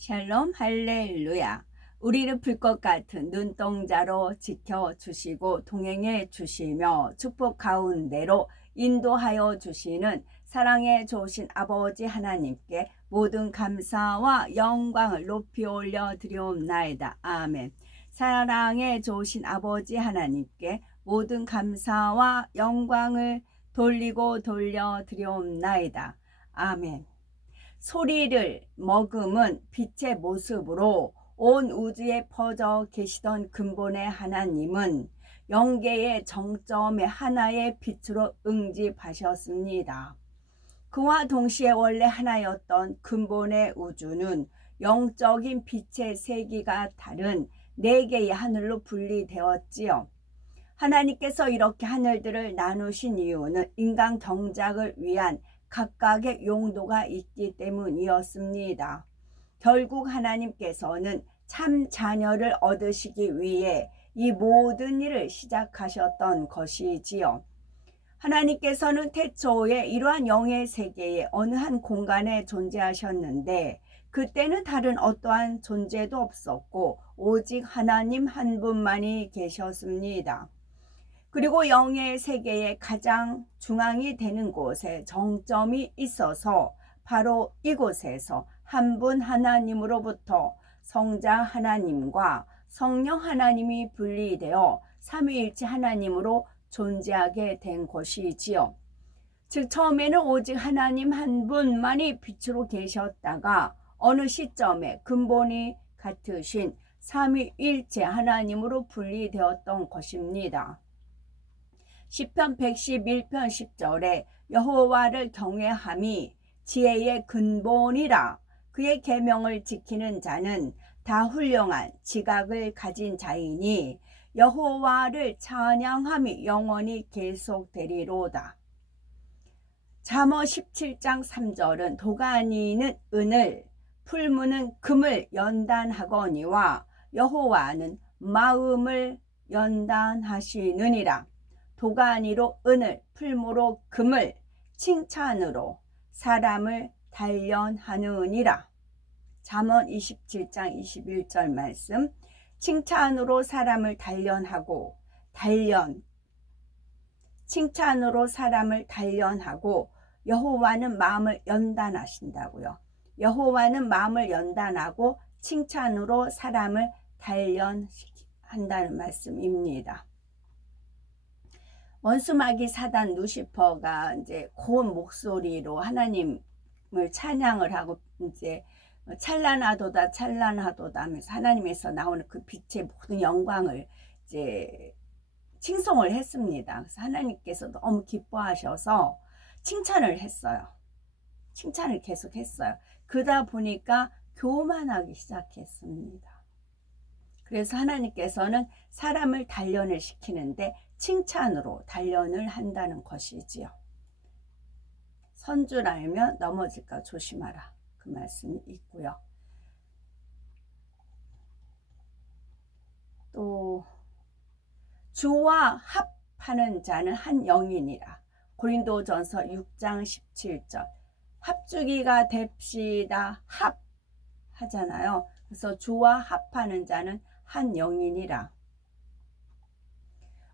샬롬 할렐루야. 우리를 불것 같은 눈동자로 지켜주시고 동행해 주시며 축복 가운데로 인도하여 주시는 사랑에 좋으신 아버지 하나님께 모든 감사와 영광을 높이 올려 드리옵나이다. 아멘. 사랑에 좋으신 아버지 하나님께 모든 감사와 영광을 돌리고 돌려 드리옵나이다. 아멘. 소리를 머금은 빛의 모습으로 온 우주에 퍼져 계시던 근본의 하나님은 영계의 정점의 하나의 빛으로 응집하셨습니다. 그와 동시에 원래 하나였던 근본의 우주는 영적인 빛의 세기가 다른 네 개의 하늘로 분리되었지요. 하나님께서 이렇게 하늘들을 나누신 이유는 인간 경작을 위한 각각의 용도가 있기 때문이었습니다. 결국 하나님께서는 참 자녀를 얻으시기 위해 이 모든 일을 시작하셨던 것이지요. 하나님께서는 태초에 이러한 영의 세계의 어느 한 공간에 존재하셨는데 그때는 다른 어떠한 존재도 없었고 오직 하나님 한 분만이 계셨습니다. 그리고 영의 세계의 가장 중앙이 되는 곳에 정점이 있어서 바로 이곳에서 한 분 하나님으로부터 성자 하나님과 성령 하나님이 분리되어 삼위일체 하나님으로 존재하게 된 것이지요. 즉 처음에는 오직 하나님 한 분만이 빛으로 계셨다가 어느 시점에 근본이 같으신 삼위일체 하나님으로 분리되었던 것입니다. 시편 111편 10절에 여호와를 경외함이 지혜의 근본이라 그의 계명을 지키는 자는 다 훌륭한 지각을 가진 자이니 여호와를 찬양함이 영원히 계속되리로다. 잠언 17장 3절은 도가니는 은을 풀무는 금을 연단하거니와 여호와는 마음을 연단하시느니라. 도가니로 은을, 풀무로 금을, 칭찬으로 사람을 단련하느니라. 잠언 27장 21절 말씀. 칭찬으로 사람을 단련하고 칭찬으로 사람을 단련하고 여호와는 마음을 연단하신다고요. 여호와는 마음을 연단하고 칭찬으로 사람을 단련한다는 말씀입니다. 원수마귀 사단 루시퍼가 이제 고운 목소리로 하나님을 찬양을 하고 이제 찬란하도다 찬란하도다 하면서 하나님에서 나오는 그 빛의 모든 영광을 이제 칭송을 했습니다. 그래서 하나님께서 너무 기뻐하셔서 칭찬을 했어요. 칭찬을 계속 했어요. 그러다 보니까 교만하기 시작했습니다. 그래서 하나님께서는 사람을 단련을 시키는데 칭찬으로 단련을 한다는 것이지요. 선줄 알면 넘어질까 조심하라. 그 말씀이 있고요. 또 주와 합하는 자는 한 영이니라. 고린도전서 6장 17절. 합주기가 됩시다. 합하잖아요. 그래서 주와 합하는 자는 한 영이니라.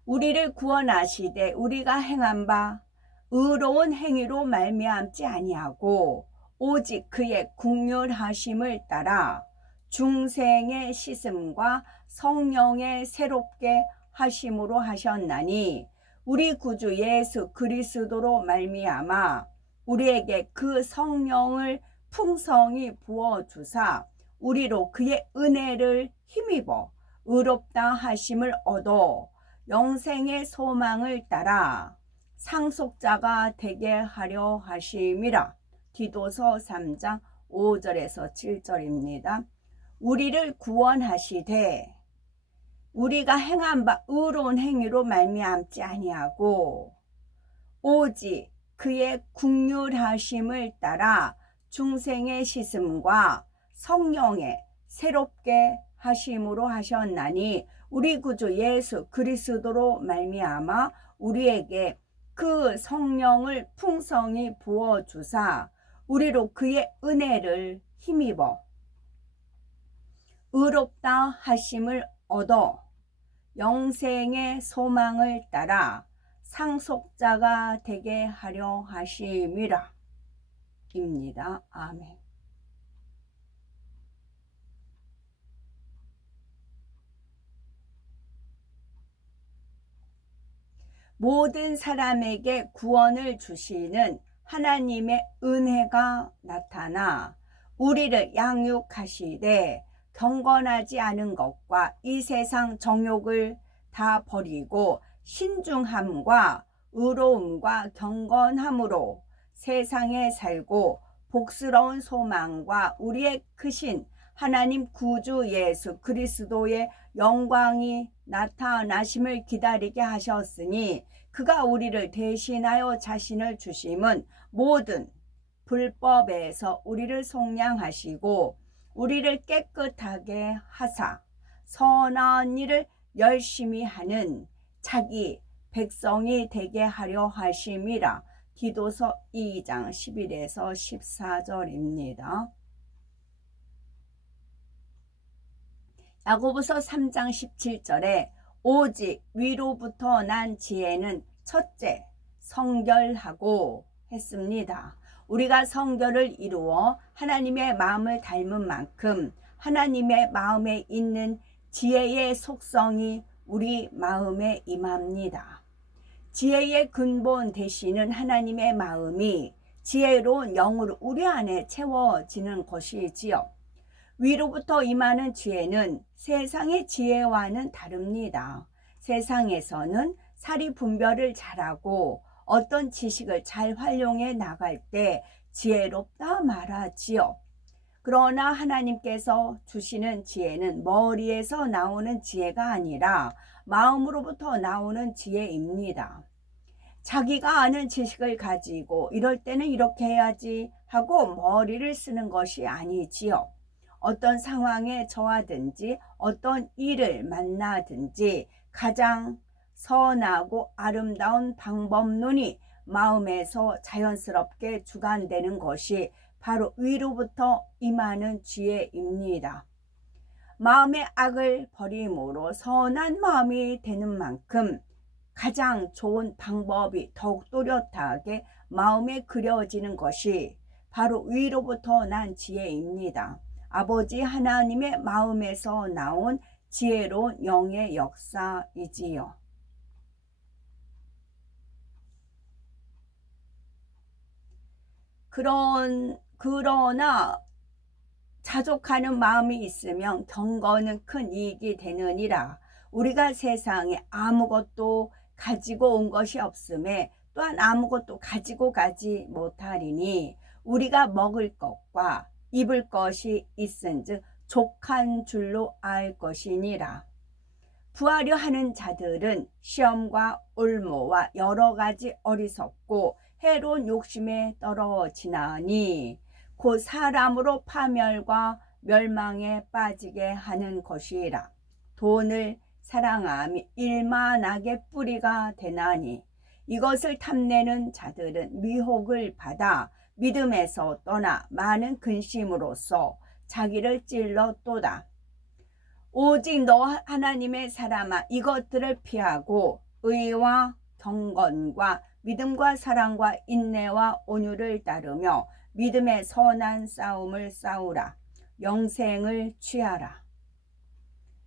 우리를 구원하시되 우리가 행한 바 의로운 행위로 말미암지 아니하고 오직 그의 긍휼하심을 따라 중생의 씻음과 성령의 새롭게 하심으로 하셨나니 우리 구주 예수 그리스도로 말미암아 우리에게 그 성령을 풍성히 부어주사 우리로 그의 은혜를 힘입어 의롭다 하심을 얻어 영생의 소망을 따라 상속자가 되게 하려 하심이라. 디도서 3장 5절에서 7절입니다. 우리를 구원하시되 우리가 행한 바 의로운 행위로 말미암지 아니하고 오직 그의 긍휼하심을 따라 중생의 씻음과 성령의 새롭게 하심으로 하셨나니 우리 구주 예수 그리스도로 말미암아 우리에게 그 성령을 풍성히 부어주사 우리로 그의 은혜를 힘입어 의롭다 하심을 얻어 영생의 소망을 따라 상속자가 되게 하려 하심이라. 입니다. 아멘. 모든 사람에게 구원을 주시는 하나님의 은혜가 나타나 우리를 양육하시되 경건하지 않은 것과 이 세상 정욕을 다 버리고 신중함과 의로움과 경건함으로 세상에 살고 복스러운 소망과 우리의 크신 하나님 구주 예수 그리스도의 영광이 나타나심을 기다리게 하셨으니 그가 우리를 대신하여 자신을 주심은 모든 불법에서 우리를 속량하시고 우리를 깨끗하게 하사 선한 일을 열심히 하는 자기 백성이 되게 하려 하심이라. 디도서 2장 11에서 14절입니다. 야고보서 3장 17절에 오직 위로부터 난 지혜는 첫째 성결하고 했습니다. 우리가 성결을 이루어 하나님의 마음을 닮은 만큼 하나님의 마음에 있는 지혜의 속성이 우리 마음에 임합니다. 지혜의 근본 되시는 하나님의 마음이 지혜로운 영으로 우리 안에 채워지는 것이지요. 위로부터 임하는 지혜는 세상의 지혜와는 다릅니다. 세상에서는 사리 분별을 잘하고 어떤 지식을 잘 활용해 나갈 때 지혜롭다 말하지요. 그러나 하나님께서 주시는 지혜는 머리에서 나오는 지혜가 아니라 마음으로부터 나오는 지혜입니다. 자기가 아는 지식을 가지고 이럴 때는 이렇게 해야지 하고 머리를 쓰는 것이 아니지요. 어떤 상황에 처하든지 어떤 일을 만나든지 가장 선하고 아름다운 방법론이 마음에서 자연스럽게 주관되는 것이 바로 위로부터 임하는 지혜입니다. 마음의 악을 버림으로 선한 마음이 되는 만큼 가장 좋은 방법이 더욱 또렷하게 마음에 그려지는 것이 바로 위로부터 난 지혜입니다. 아버지 하나님의 마음에서 나온 지혜로운 영의 역사이지요. 그러나 자족하는 마음이 있으면 경건은 큰 이익이 되느니라. 우리가 세상에 아무것도 가지고 온 것이 없음에 또한 아무것도 가지고 가지 못하리니 우리가 먹을 것과 입을 것이 있은즉 족한 줄로 알 것이니라. 부하려 하는 자들은 시험과 올모와 여러 가지 어리석고 해로운 욕심에 떨어지나니 곧 사람으로 파멸과 멸망에 빠지게 하는 것이라. 돈을 사랑함이 일만하게 뿌리가 되나니 이것을 탐내는 자들은 미혹을 받아 믿음에서 떠나 많은 근심으로써 자기를 찔렀도다. 오직 너 하나님의 사람아 이것들을 피하고 의와 경건과 믿음과 사랑과 인내와 온유를 따르며 믿음의 선한 싸움을 싸우라. 영생을 취하라.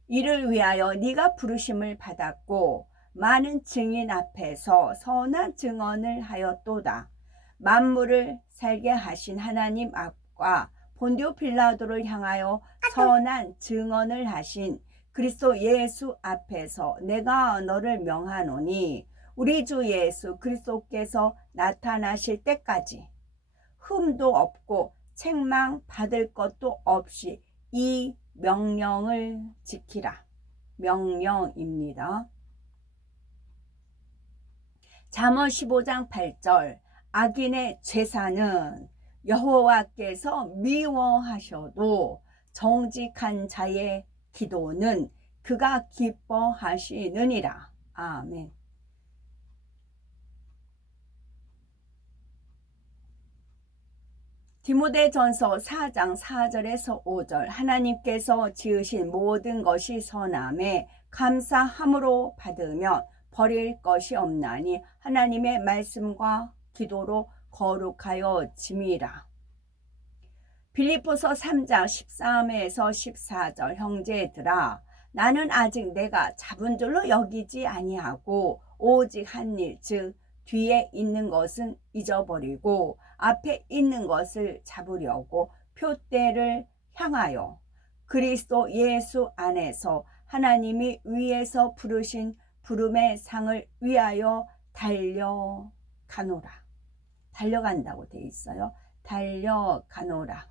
이를 위하여 네가 부르심을 받았고 많은 증인 앞에서 선한 증언을 하였도다. 만물을 살게 하신 하나님 앞과 본디오 빌라도를 향하여 선한 증언을 하신 그리스도 예수 앞에서 내가 너를 명하노니 우리 주 예수 그리스도께서 나타나실 때까지 흠도 없고 책망 받을 것도 없이 이 명령을 지키라. 명령입니다. 잠언 15장 8절 악인의 제사는 여호와께서 미워하셔도 정직한 자의 기도는 그가 기뻐하시느니라. 아멘. 디모데전서 4장 4절에서 5절 하나님께서 지으신 모든 것이 선함에 감사함으로 받으면 버릴 것이 없나니 하나님의 말씀과 기도로 거룩하여 짐이라. 빌립보서 3장 13에서 14절 형제들아 나는 아직 내가 잡은 줄로 여기지 아니하고 오직 한 일 즉 뒤에 있는 것은 잊어버리고 앞에 있는 것을 잡으려고 표대를 향하여 그리스도 예수 안에서 하나님이 위에서 부르신 부름의 상을 위하여 달려가노라. 달려간다고 돼 있어요. 달려가노라.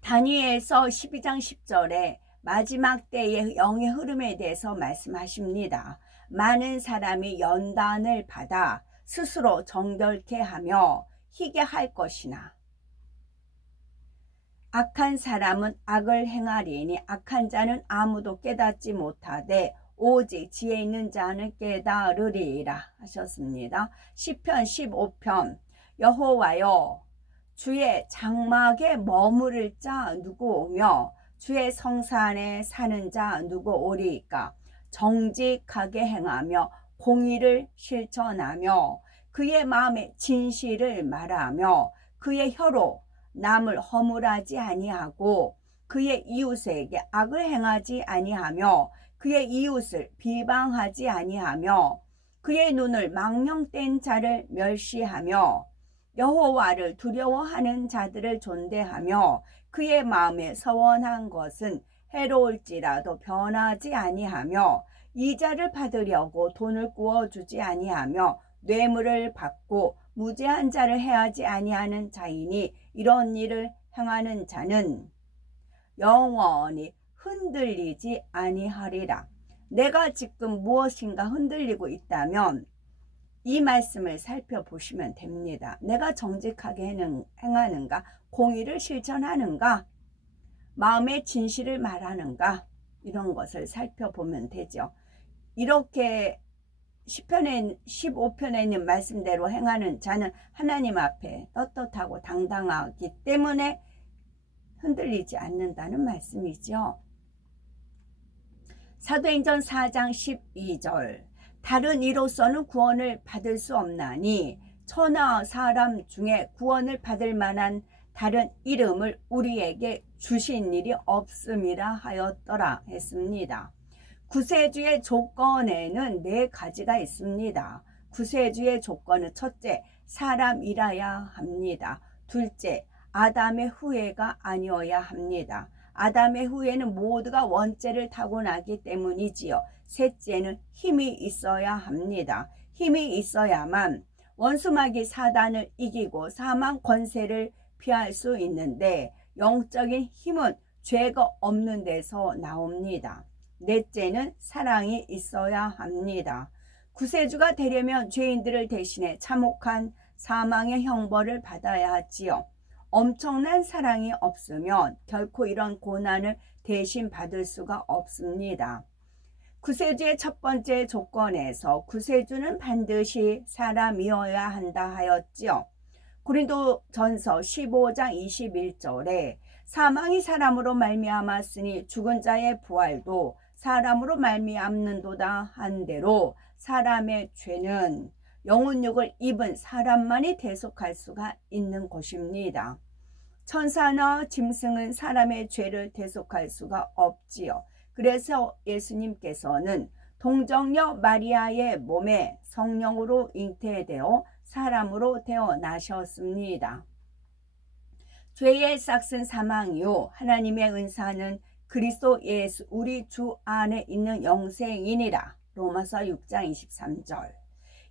다니엘서 12장 10절에 마지막 때의 영의 흐름에 대해서 말씀하십니다. 많은 사람이 연단을 받아 스스로 정결케 하며 희게 할 것이나 악한 사람은 악을 행하리니 악한 자는 아무도 깨닫지 못하되 오직 지혜 있는 자는 깨달으리라 하셨습니다. 시편 15편 여호와여 주의 장막에 머무를 자 누구 오며 주의 성산에 사는 자 누구 오리이까. 정직하게 행하며 공의를 실천하며 그의 마음에 진실을 말하며 그의 혀로 남을 허물하지 아니하고 그의 이웃에게 악을 행하지 아니하며 그의 이웃을 비방하지 아니하며 그의 눈을 망령된 자를 멸시하며 여호와를 두려워하는 자들을 존대하며 그의 마음에 서원한 것은 해로울지라도 변하지 아니하며 이자를 받으려고 돈을 구워주지 아니하며 뇌물을 받고 무죄한 자를 해하지 아니하는 자이니 이런 일을 행하는 자는 영원히 흔들리지 아니하리라. 내가 지금 무엇인가 흔들리고 있다면 이 말씀을 살펴보시면 됩니다. 내가 정직하게 행하는가? 공의를 실천하는가? 마음의 진실을 말하는가? 이런 것을 살펴보면 되죠. 이렇게 시편에 15편에 있는 말씀대로 행하는 자는 하나님 앞에 떳떳하고 당당하기 때문에 흔들리지 않는다는 말씀이죠. 사도행전 4장 12절 다른 이로서는 구원을 받을 수 없나니 천하 사람 중에 구원을 받을 만한 다른 이름을 우리에게 주신 일이 없음이라 하였더라 했습니다. 구세주의 조건에는 4가지가 있습니다. 구세주의 조건은 첫째, 사람이라야 합니다. 둘째, 아담의 후예가 아니어야 합니다. 아담의 후예는 모두가 원죄를 타고나기 때문이지요. 셋째는 힘이 있어야 합니다. 힘이 있어야만 원수마귀 사단을 이기고 사망 권세를 피할 수 있는데 영적인 힘은 죄가 없는 데서 나옵니다. 넷째는 사랑이 있어야 합니다. 구세주가 되려면 죄인들을 대신해 참혹한 사망의 형벌을 받아야 하지요. 엄청난 사랑이 없으면 결코 이런 고난을 대신 받을 수가 없습니다. 구세주의 첫 번째 조건에서 구세주는 반드시 사람이어야 한다 하였지요. 고린도전서 15장 21절에 사망이 사람으로 말미암았으니 죽은 자의 부활도 사람으로 말미암는도다 한대로 사람의 죄는 영혼육을 입은 사람만이 대속할 수가 있는 것입니다. 천사나 짐승은 사람의 죄를 대속할 수가 없지요. 그래서 예수님께서는 동정녀 마리아의 몸에 성령으로 잉태되어 사람으로 태어나셨습니다. 죄의 싹슨 사망이요 하나님의 은사는 그리스도 예수 우리 주 안에 있는 영생이니라. 로마서 6장 23절.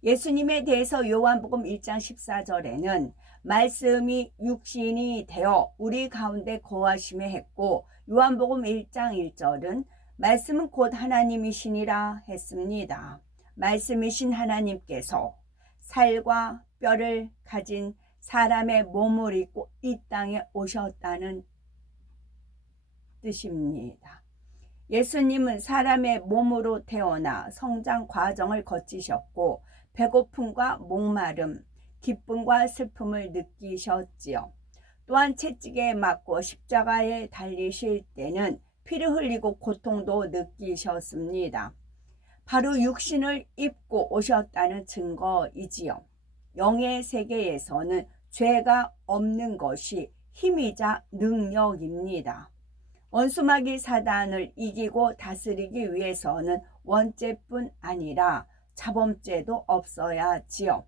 예수님에 대해서 요한복음 1장 14절에는 말씀이 육신이 되어 우리 가운데 거하심에 했고 요한복음 1장 1절은 말씀은 곧 하나님이시니라 했습니다. 말씀이신 하나님께서 살과 뼈를 가진 사람의 몸을 입고 이 땅에 오셨다는 뜻입니다. 예수님은 사람의 몸으로 태어나 성장 과정을 거치셨고 배고픔과 목마름, 기쁨과 슬픔을 느끼셨지요. 또한 채찍에 맞고 십자가에 달리실 때는 피를 흘리고 고통도 느끼셨습니다. 바로 육신을 입고 오셨다는 증거이지요. 영의 세계에서는 죄가 없는 것이 힘이자 능력입니다. 원수마귀 사단을 이기고 다스리기 위해서는 원죄뿐 아니라 자범죄도 없어야지요.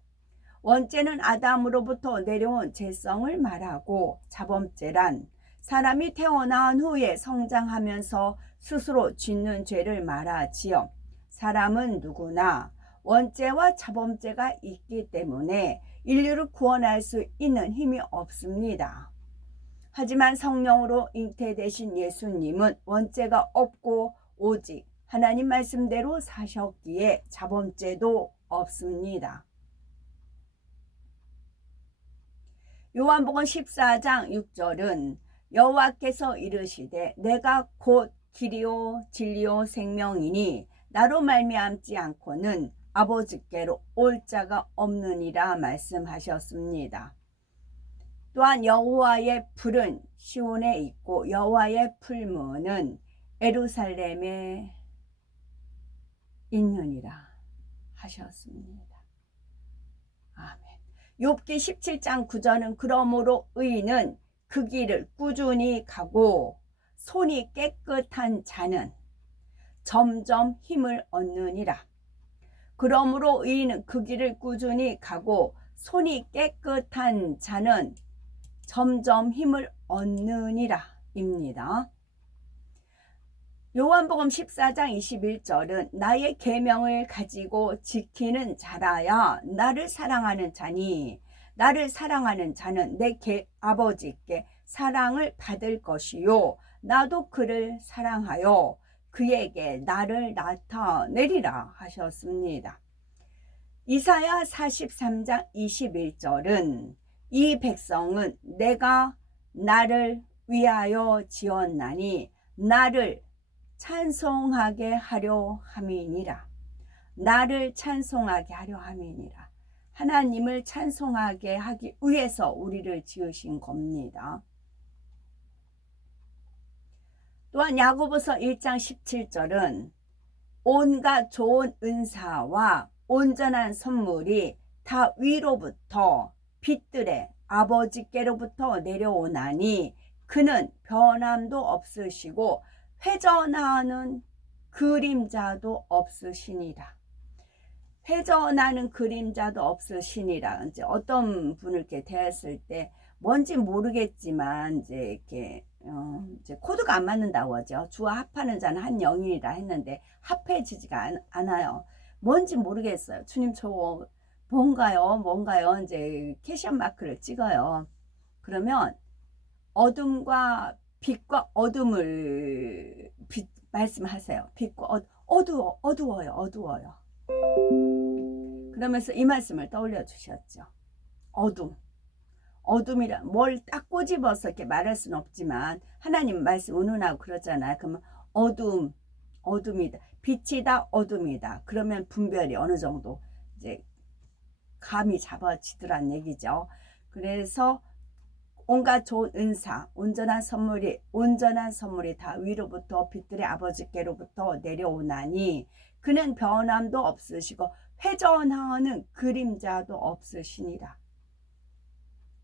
원죄는 아담으로부터 내려온 죄성을 말하고, 자범죄란 사람이 태어난 후에 성장하면서 스스로 짓는 죄를 말하지요. 사람은 누구나 원죄와 자범죄가 있기 때문에 인류를 구원할 수 있는 힘이 없습니다. 하지만 성령으로 잉태되신 예수님은 원죄가 없고 오직 하나님 말씀대로 사셨기에 자범죄도 없습니다. 요한복음 14장 6절은 여호와께서 이르시되 내가 곧 길이요 진리요 생명이니 나로 말미암지 않고는 아버지께로 올 자가 없느니라 말씀하셨습니다. 또한 여호와의 불은 시온에 있고 여호와의 풀무는 예루살렘에 있느니라 하셨습니다. 아멘. 욥기 17장 9절은 그러므로 의인은 그 길을 꾸준히 가고 손이 깨끗한 자는 점점 힘을 얻느니라. 그러므로 의인은 그 길을 꾸준히 가고 손이 깨끗한 자는 점점 힘을 얻느니라 입니다. 요한복음 14장 21절은 나의 계명을 가지고 지키는 자라야 나를 사랑하는 자니 나를 사랑하는 자는 내 아버지께 사랑을 받을 것이요 나도 그를 사랑하여 그에게 나를 나타내리라 하셨습니다. 이사야 43장 21절은 이 백성은 내가 나를 위하여 지었나니 나를 찬송하게 하려 함이니라. 나를 찬송하게 하려 함이니라. 하나님을 찬송하게 하기 위해서 우리를 지으신 겁니다. 또한 야고보서 1장 17절은 온갖 좋은 은사와 온전한 선물이 다 위로부터 빛들의 아버지께로부터 내려오나니 그는 변함도 없으시고 회전하는 그림자도 없으시니라. 회전하는 그림자도 없으시니라. 이제 어떤 분을 이렇게 대했을 때 뭔지 모르겠지만 이제 코드가 안 맞는다고 하죠. 주와 합하는 자는 한 영이라 했는데 합해지지가 않아요. 뭔지 모르겠어요. 주님 저 뭔가요? 이제 캐션 마크를 찍어요. 그러면 어둠과 빛과 어둠을 말씀하세요. 빛과 어두워요. 그러면서 이 말씀을 떠올려 주셨죠. 어둠이란 뭘 딱 꼬집어서 이렇게 말할 수는 없지만 하나님 말씀 운운하고 그러잖아요. 그러면 어둠이다. 빛이다, 어둠이다. 그러면 분별이 어느 정도 이제 감이 잡아지더란 얘기죠. 그래서 온갖 좋은 은사, 온전한 선물이 다 위로부터 빛들의 아버지께로부터 내려오나니 그는 변함도 없으시고 회전하는 그림자도 없으시니라.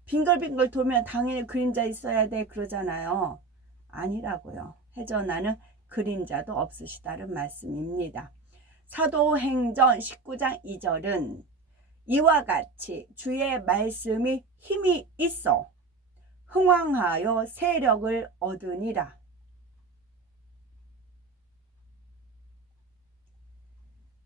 빙글빙글 돌면 당연히 그림자 있어야 돼 그러잖아요. 아니라고요. 회전하는 그림자도 없으시다는 말씀입니다. 사도행전 19장 2절은 이와 같이 주의 말씀이 힘이 있어 흥왕하여 세력을 얻으니라.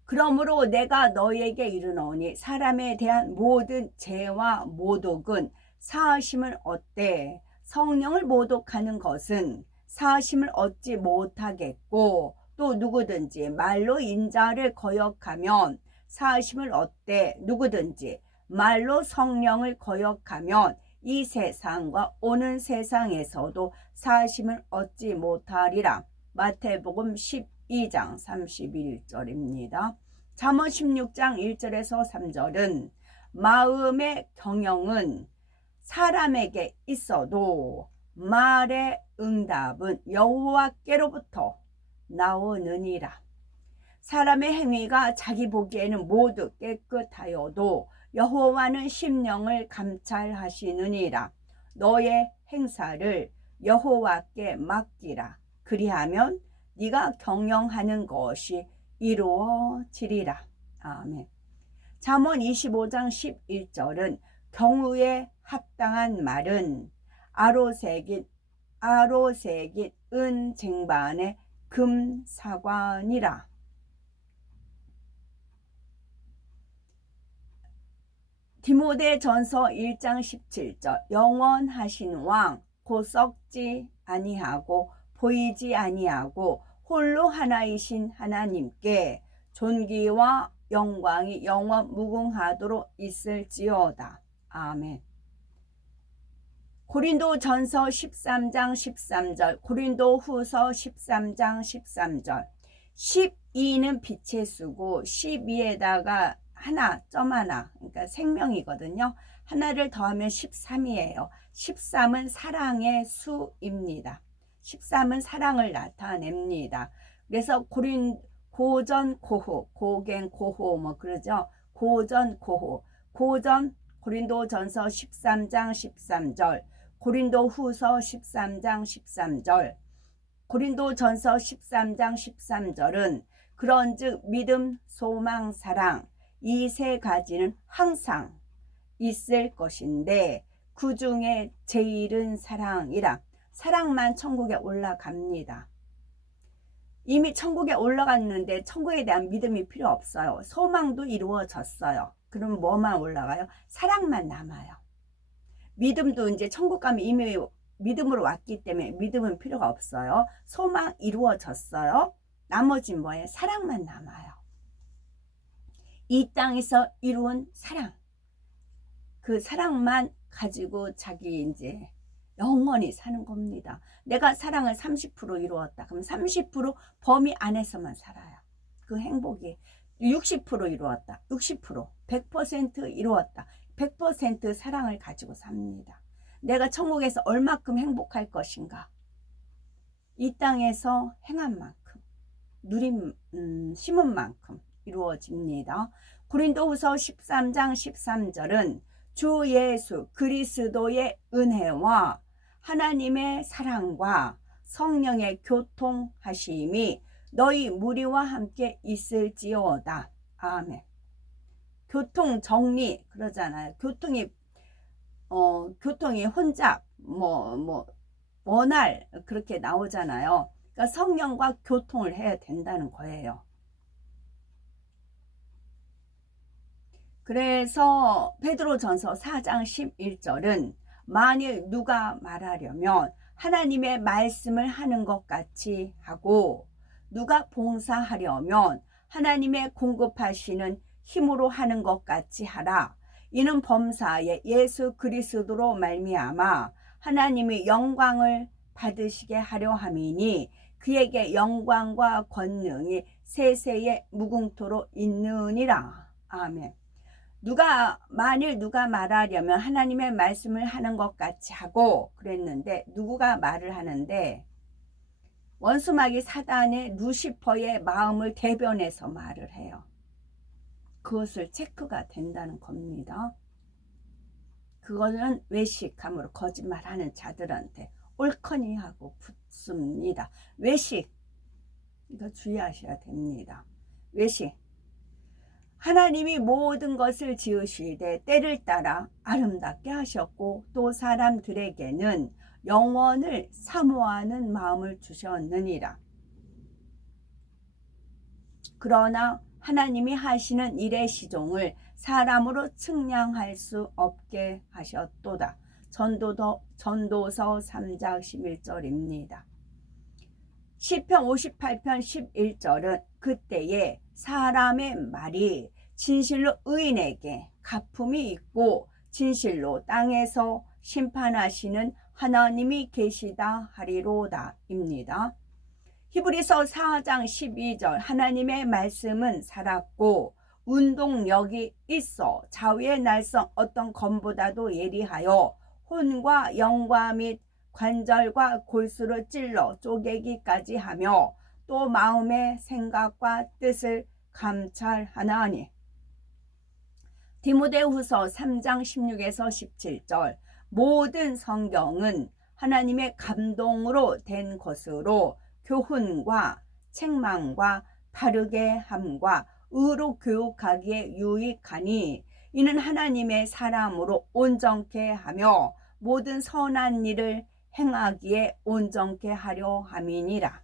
그러므로 내가 너희에게 이르노니 사람에 대한 모든 죄와 모독은 사하심을 얻되 성령을 모독하는 것은 사하심을 얻지 못하겠고 또 누구든지 말로 인자를 거역하면 사하심을 얻되 누구든지 말로 성령을 거역하면 이 세상과 오는 세상에서도 사하심을 얻지 못하리라. 마태복음 12장 31절입니다. 잠언 16장 1절에서 3절은 마음의 경영은 사람에게 있어도 말의 응답은 여호와께로부터 나오느니라. 사람의 행위가 자기 보기에는 모두 깨끗하여도 여호와는 심령을 감찰하시느니라. 너의 행사를 여호와께 맡기라. 그리하면 네가 경영하는 것이 이루어지리라. 아멘. 잠언 25장 11절은 경우에 합당한 말은 아로새긴 은 쟁반에 금 사관이라. 디모데전서 1장 17절 영원하신 왕 곧 썩지 아니하고 보이지 아니하고 홀로 하나이신 하나님께 존귀와 영광이 영원 무궁하도록 있을지어다. 아멘. 고린도전서 13장 13절 고린도후서 13장 13절 12는 빛의 수고 12에다가 하나, 점 하나, 그러니까 생명이거든요. 하나를 더하면 13이에요. 13은 사랑의 수입니다. 13은 사랑을 나타냅니다. 그래서 고전, 고후, 고갱, 고호 뭐 그러죠. 고전, 고호. 고전 고린도전서 13장 13절, 고린도후서 13장 13절, 고린도전서 13장 13절은 그런즉 믿음, 소망, 사랑 이 세 가지는 항상 있을 것인데 그 중에 제일은 사랑이라. 사랑만 천국에 올라갑니다. 이미 천국에 올라갔는데 천국에 대한 믿음이 필요 없어요. 소망도 이루어졌어요. 그럼 뭐만 올라가요? 사랑만 남아요. 믿음도 이제 천국 가면 이미 믿음으로 왔기 때문에 믿음은 필요가 없어요. 소망 이루어졌어요. 나머지 뭐예요? 사랑만 남아요. 이 땅에서 이루은 사랑, 그 사랑만 가지고 자기 이제 영원히 사는 겁니다. 내가 사랑을 30% 이루었다. 그럼 30% 범위 안에서만 살아요. 그 행복이 60% 이루었다. 60%, 100% 이루었다. 100% 사랑을 가지고 삽니다. 내가 천국에서 얼마큼 행복할 것인가? 이 땅에서 행한 만큼, 심은 만큼 이루어집니다. 고린도후서 13장 13절은 주 예수 그리스도의 은혜와 하나님의 사랑과 성령의 교통하심이 너희 무리와 함께 있을지어다. 아멘. 교통 정리 그러잖아요. 교통이 혼잡 원할 그렇게 나오잖아요. 그러니까 성령과 교통을 해야 된다는 거예요. 그래서 베드로전서 4장 11절은 만일 누가 말하려면 하나님의 말씀을 하는 것 같이 하고 누가 봉사하려면 하나님의 공급하시는 힘으로 하는 것 같이 하라. 이는 범사에 예수 그리스도로 말미암아 하나님이 영광을 받으시게 하려 함이니 그에게 영광과 권능이 세세에 무궁토록 있느니라. 아멘. 만일 누가 말하려면 하나님의 말씀을 하는 것 같이 하고 그랬는데 누구가 말을 하는데 원수마귀 사단의 루시퍼의 마음을 대변해서 말을 해요. 그것을 체크가 된다는 겁니다. 그거는 외식함으로 거짓말하는 자들한테 옳거니 하고 붙습니다. 외식, 이거 주의하셔야 됩니다. 외식. 하나님이 모든 것을 지으시되 때를 따라 아름답게 하셨고 또 사람들에게는 영원을 사모하는 마음을 주셨느니라. 그러나 하나님이 하시는 일의 시종을 사람으로 측량할 수 없게 하셨도다. 전도서 3장 11절입니다. 시편 58편 11절은 그때에 사람의 말이 진실로 의인에게 갚음이 있고 진실로 땅에서 심판하시는 하나님이 계시다 하리로다 입니다. 히브리서 4장 12절 하나님의 말씀은 살았고 운동력이 있어 좌우의 날성 어떤 검보다도 예리하여 혼과 영과 및 관절과 골수를 찔러 쪼개기까지 하며 또 마음의 생각과 뜻을 감찰하나니. 디모데후서 3장 16에서 17절. 모든 성경은 하나님의 감동으로 된 것으로 교훈과 책망과 바르게 함과 의로 교육하기에 유익하니 이는 하나님의 사람으로 온전케 하며 모든 선한 일을 행하기에 온전케 하려 함이니라.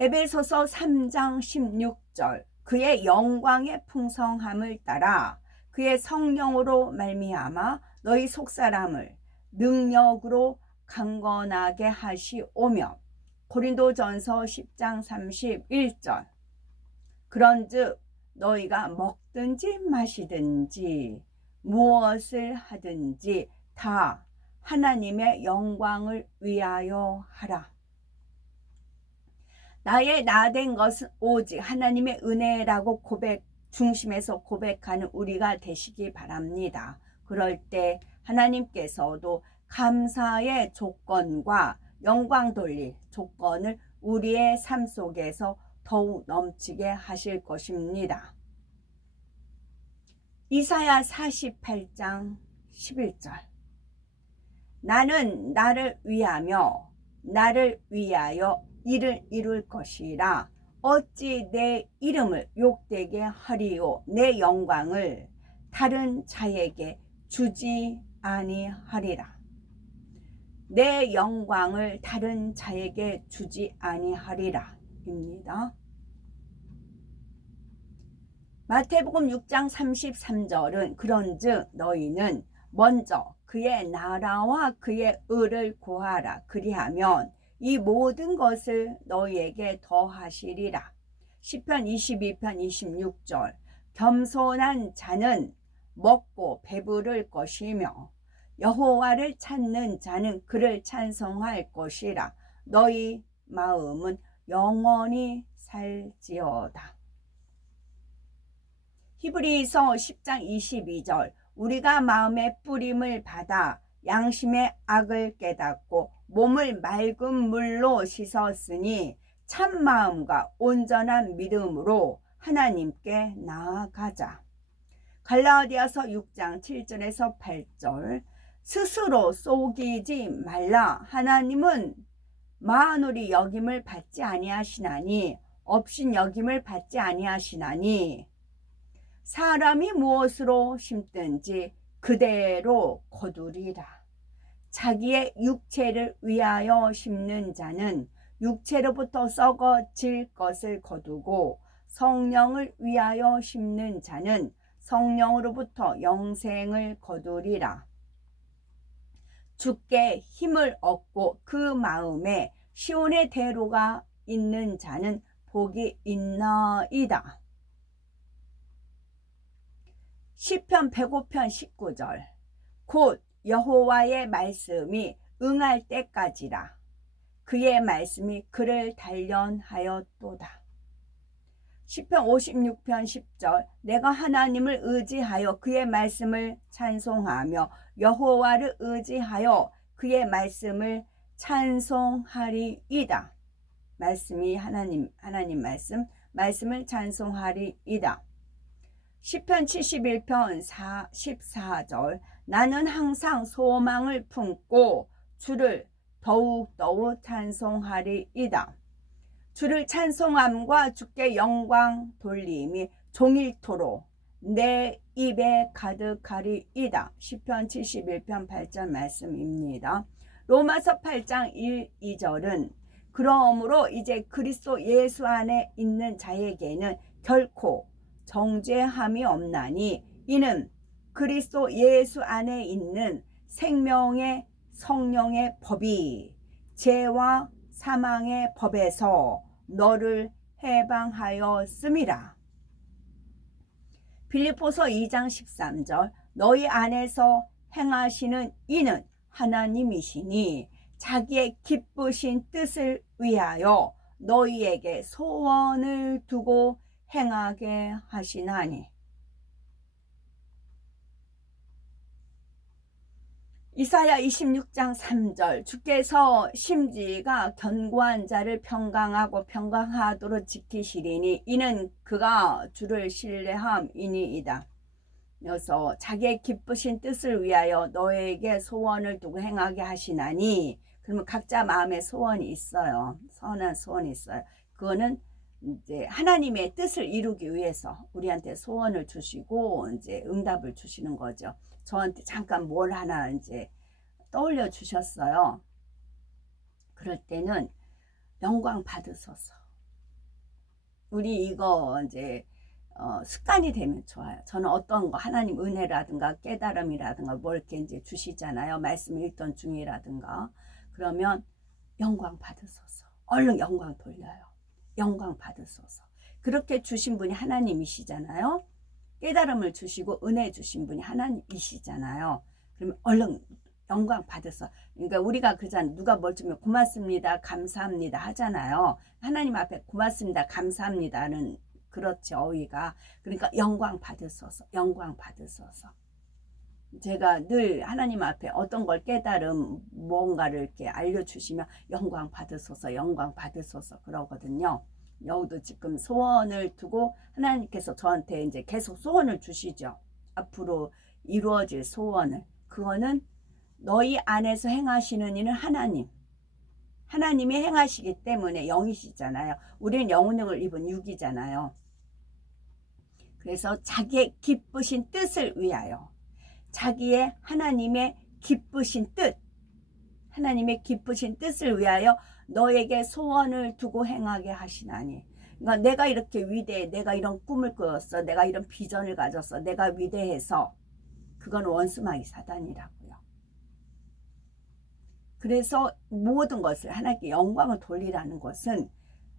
에베소서 3장 16절. 그의 영광의 풍성함을 따라 그의 성령으로 말미암아 너희 속사람을 능력으로 강건하게 하시오며. 고린도전서 10장 31절. 그런즉 너희가 먹든지 마시든지 무엇을 하든지 다 하나님의 영광을 위하여 하라. 나의 나된 것은 오직 하나님의 은혜라고 중심에서 고백하는 우리가 되시기 바랍니다. 그럴 때 하나님께서도 감사의 조건과 영광 돌릴 조건을 우리의 삶 속에서 더욱 넘치게 하실 것입니다. 이사야 48장 11절. 나는 나를 위하여 일을 이룰 것이라. 어찌 내 이름을 욕되게 하리요. 내 영광을 다른 자에게 주지 아니하리라. 내 영광을 다른 자에게 주지 아니하리라 입니다. 마태복음 6장 33절은 그런즉 너희는 먼저 그의 나라와 그의 의를 구하라. 그리하면 이 모든 것을 너희에게 더하시리라. 시편 22편 26절. 겸손한 자는 먹고 배부를 것이며 여호와를 찾는 자는 그를 찬송할 것이라. 너희 마음은 영원히 살지어다. 히브리서 10장 22절. 우리가 마음의 뿌림을 받아 양심의 악을 깨닫고 몸을 맑은 물로 씻었으니 참 마음과 온전한 믿음으로 하나님께 나아가자. 갈라디아서 6장 7절에서 8절. 스스로 속이지 말라. 하나님은 만홀히 여김을 받지 아니하시나니 없인 여김을 받지 아니하시나니 사람이 무엇으로 심든지 그대로 거두리라. 자기의 육체를 위하여 심는 자는 육체로부터 썩어질 것을 거두고 성령을 위하여 심는 자는 성령으로부터 영생을 거두리라. 주께 힘을 얻고 그 마음에 시온의 대로가 있는 자는 복이 있나이다. 시편 105편 19절. 곧 여호와의 말씀이 응할 때까지라. 그의 말씀이 그를 단련하였도다. 시편 56편 10절. 내가 하나님을 의지하여 그의 말씀을 찬송하며 여호와를 의지하여 그의 말씀을 찬송하리이다. 말씀이 하나님 말씀을 찬송하리이다. 시편 71편 14절. 나는 항상 소망을 품고 주를 더욱더욱 찬송하리이다. 주를 찬송함과 주께 영광 돌림이 종일토록 내 입에 가득하리이다. 시편 71편 8절 말씀입니다. 로마서 8장 1, 2절은 그러므로 이제 그리스도 예수 안에 있는 자에게는 결코 정죄함이 없나니 이는 그리스도 예수 안에 있는 생명의 성령의 법이 죄와 사망의 법에서 너를 해방하였음이라. 빌립보서 2장 13절. 너희 안에서 행하시는 이는 하나님이시니 자기의 기쁘신 뜻을 위하여 너희에게 소원을 두고 행하게 하시나니. 이사야 26장 3절 주께서 심지가 견고한 자를 평강하고 평강하도록 지키시리니 이는 그가 주를 신뢰함이니이다. 여기서 자기의 기쁘신 뜻을 위하여 너에게 소원을 두고 행하게 하시나니, 그러면 각자 마음에 소원이 있어요. 선한 소원이 있어요. 그거는 이제 하나님의 뜻을 이루기 위해서 우리한테 소원을 주시고 이제 응답을 주시는 거죠. 저한테 잠깐 뭘 하나 이제 떠올려 주셨어요. 그럴 때는 영광 받으소서. 우리 이거 이제 습관이 되면 좋아요. 저는 어떤 거 하나님 은혜라든가 깨달음이라든가 뭘 이렇게 이제 주시잖아요. 말씀 읽던 중이라든가. 그러면 영광 받으소서. 얼른 영광 돌려요. 영광 받으소서. 그렇게 주신 분이 하나님이시잖아요. 깨달음을 주시고 은혜 주신 분이 하나님이시잖아요. 그러면 얼른 영광 받으소. 그러니까 우리가 그잖아요. 누가 뭘 주면 고맙습니다, 감사합니다 하잖아요. 하나님 앞에 고맙습니다, 감사합니다는 그렇지 어휘가. 그러니까 영광 받으소서, 영광 받으소서. 제가 늘 하나님 앞에 어떤 걸 깨달음 뭔가를 이렇게 알려주시면 영광 받으소서, 영광 받으소서 그러거든요. 여기도 지금 소원을 두고 하나님께서 저한테 이제 계속 소원을 주시죠. 앞으로 이루어질 소원을. 그거는 너희 안에서 행하시는 이는 하나님이 행하시기 때문에 영이시잖아요. 우리는 영능을 입은 육이잖아요. 그래서 자기의 기쁘신 뜻을 위하여, 자기의 하나님의 기쁘신 뜻, 하나님의 기쁘신 뜻을 위하여 너에게 소원을 두고 행하게 하시나니. 그러니까 내가 이렇게 위대해, 내가 이런 꿈을 꾸었어, 내가 이런 비전을 가졌어, 내가 위대해서, 그건 원수마귀 사단이라고요. 그래서 모든 것을 하나님께 영광을 돌리라는 것은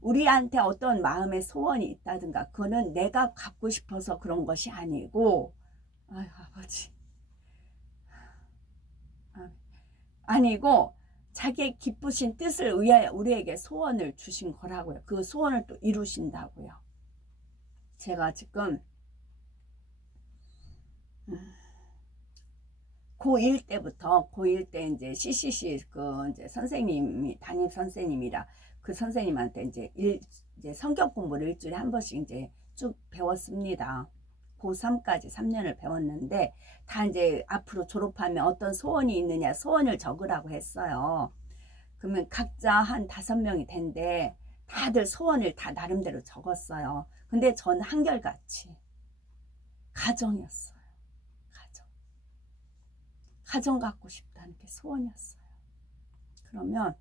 우리한테 어떤 마음의 소원이 있다든가 그거는 내가 갖고 싶어서 그런 것이 아니고, 아유 아버지, 아니고 자기의 기쁘신 뜻을 위하여 우리에게 소원을 주신 거라고요. 그 소원을 또 이루신다고요. 제가 지금 고1 때부터, 고1 때 이제 CCC 그 이제 선생님이, 담임 선생님이라 그 선생님한테 이제 성경 공부를 일주일에 한 번씩 이제 쭉 배웠습니다. 고3까지 3년을 배웠는데, 다 이제 앞으로 졸업하면 어떤 소원이 있느냐, 소원을 적으라고 했어요. 그러면 각자 한 5명이 된대. 다들 소원을 다 나름대로 적었어요. 근데 전 한결같이 가정이었어요. 가정 갖고 싶다는 게 소원이었어요. 그러면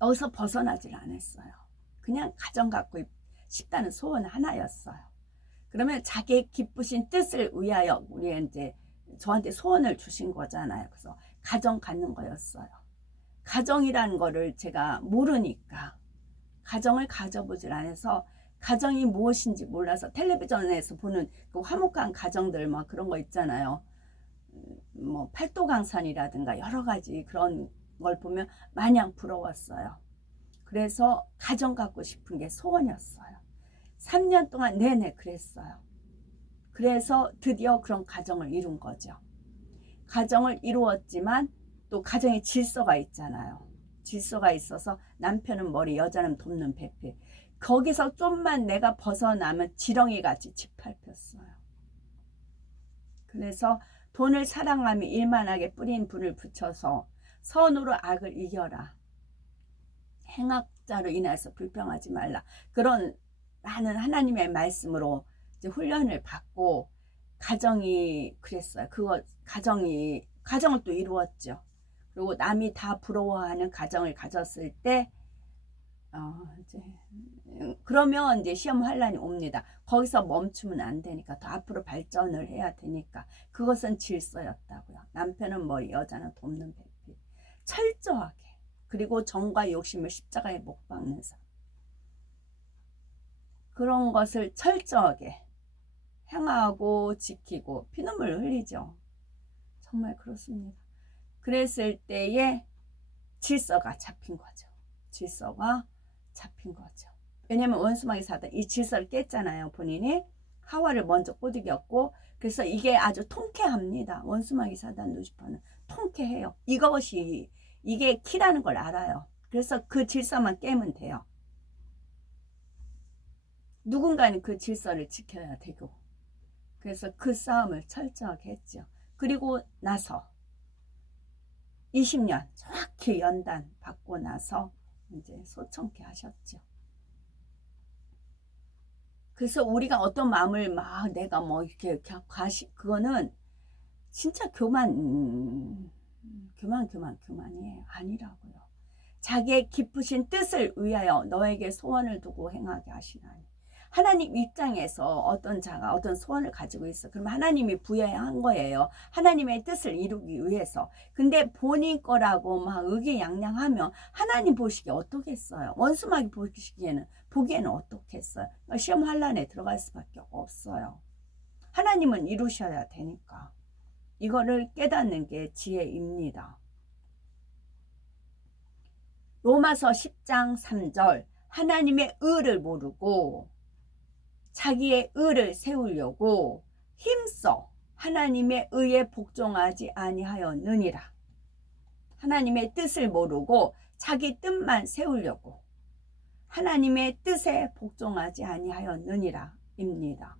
여기서 벗어나질 않았어요. 그냥 가정 갖고 싶다는 소원 하나였어요. 그러면 자기의 기쁘신 뜻을 위하여 우리 이제 저한테 소원을 주신 거잖아요. 그래서 가정 갖는 거였어요. 가정이라는 거를 제가 모르니까 가정을 가져보질 않아서 가정이 무엇인지 몰라서 텔레비전에서 보는 그 화목한 가정들 막 그런 거 있잖아요. 뭐 팔도강산이라든가 여러 가지 그런 걸 보면 마냥 부러웠어요. 그래서 가정 갖고 싶은 게 소원이었어요. 3년 동안 내내 그랬어요. 그래서 드디어 그런 가정을 이룬 거죠. 가정을 이루었지만 또 가정에 질서가 있잖아요. 질서가 있어서 남편은 머리, 여자는 돕는 배필. 거기서 좀만 내가 벗어나면 지렁이같이 짓밟혔어요. 그래서 돈을 사랑하며 일만하게 뿌린 불을 붙여서 선으로 악을 이겨라. 행악자로 인해서 불평하지 말라. 그런 많은 하나님의 말씀으로 이제 훈련을 받고 가정이 그랬어요. 가정을 또 이루었죠. 그리고 남이 다 부러워하는 가정을 가졌을 때 이제 그러면 이제 시험 환란이 옵니다. 거기서 멈추면 안 되니까 더 앞으로 발전을 해야 되니까. 그것은 질서였다고요. 남편은 머리, 여자는 돕는 배필. 철저하게. 그리고 정과 욕심을 십자가에 못 박는 삶. 그런 것을 철저하게 행하고 지키고 피눈물 흘리죠. 정말 그렇습니다. 그랬을 때에 질서가 잡힌 거죠. 질서가 잡힌 거죠. 왜냐면 원수마귀 사단 이 질서를 깼잖아요. 본인이 하와를 먼저 꼬드겼고, 그래서 이게 아주 통쾌합니다. 원수마귀 사단 루시퍼는 통쾌해요. 이게 키라는 걸 알아요. 그래서 그 질서만 깨면 돼요. 누군가는 그 질서를 지켜야 되고, 그래서 그 싸움을 철저하게 했죠. 그리고 나서 20년 정확히 연단 받고 나서 이제 소청케 하셨죠. 그래서 우리가 어떤 마음을 막 내가 뭐 이렇게 그거는 진짜 교만이에요. 아니라고요. 자기의 깊으신 뜻을 위하여 너에게 소원을 두고 행하게 하시나니. 하나님 입장에서 어떤 자가 어떤 소원을 가지고 있어. 그럼 하나님이 부여한 거예요. 하나님의 뜻을 이루기 위해서. 근데 본인 거라고 막 의기양양하면 하나님 보시기에 어떻겠어요? 원수마귀 보기에는 어떻겠어요? 시험 환란에 들어갈 수밖에 없어요. 하나님은 이루셔야 되니까. 이거를 깨닫는 게 지혜입니다. 로마서 10장 3절 하나님의 의를 모르고 자기의 의를 세우려고 힘써 하나님의 의에 복종하지 아니하였느니라. 하나님의 뜻을 모르고 자기 뜻만 세우려고 하나님의 뜻에 복종하지 아니하였느니라 입니다.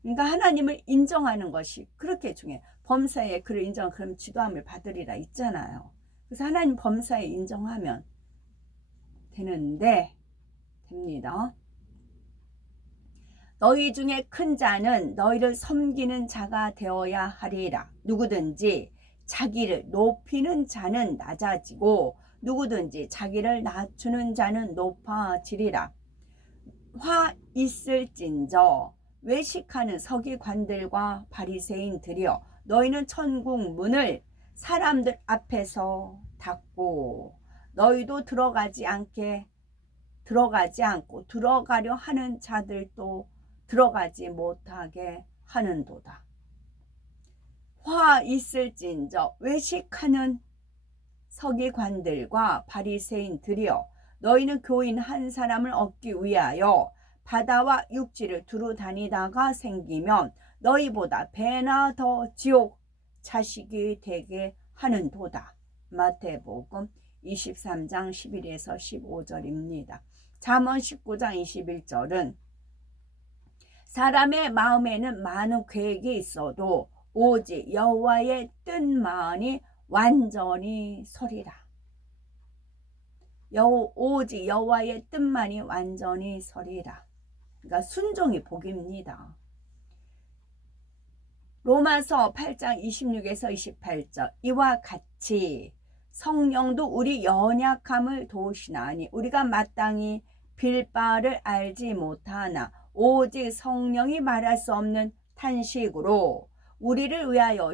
그러니까 하나님을 인정하는 것이 그렇게 중요해요. 범사에 그를 인정, 그럼 지도함을 받으리라 있잖아요. 그래서 하나님 범사에 인정하면 됩니다. 너희 중에 큰 자는 너희를 섬기는 자가 되어야 하리라. 누구든지 자기를 높이는 자는 낮아지고 누구든지 자기를 낮추는 자는 높아지리라. 화 있을진저 외식하는 서기관들과 바리새인들이여 너희는 천국 문을 사람들 앞에서 닫고 너희도 들어가지 않고 들어가려 하는 자들도 들어가지 못하게 하는도다. 화 있을진저 외식하는 서기관들과 바리새인들이여 너희는 교인 한 사람을 얻기 위하여 바다와 육지를 두루 다니다가 생기면 너희보다 배나 더 지옥 자식이 되게 하는도다. 마태복음 23장 11에서 15절입니다. 잠언 19장 21절은 사람의 마음에는 많은 계획이 있어도 오직 여호와의 뜻만이 완전히 서리라. 오직 여호와의 뜻만이 완전히 서리라. 그러니까 순종이 복입니다. 로마서 8장 26에서 28절 이와 같이 성령도 우리 연약함을 도우시나니 우리가 마땅히 빌 바를 알지 못하나 오직 성령이 말할 수 없는 탄식으로 우리를 위하여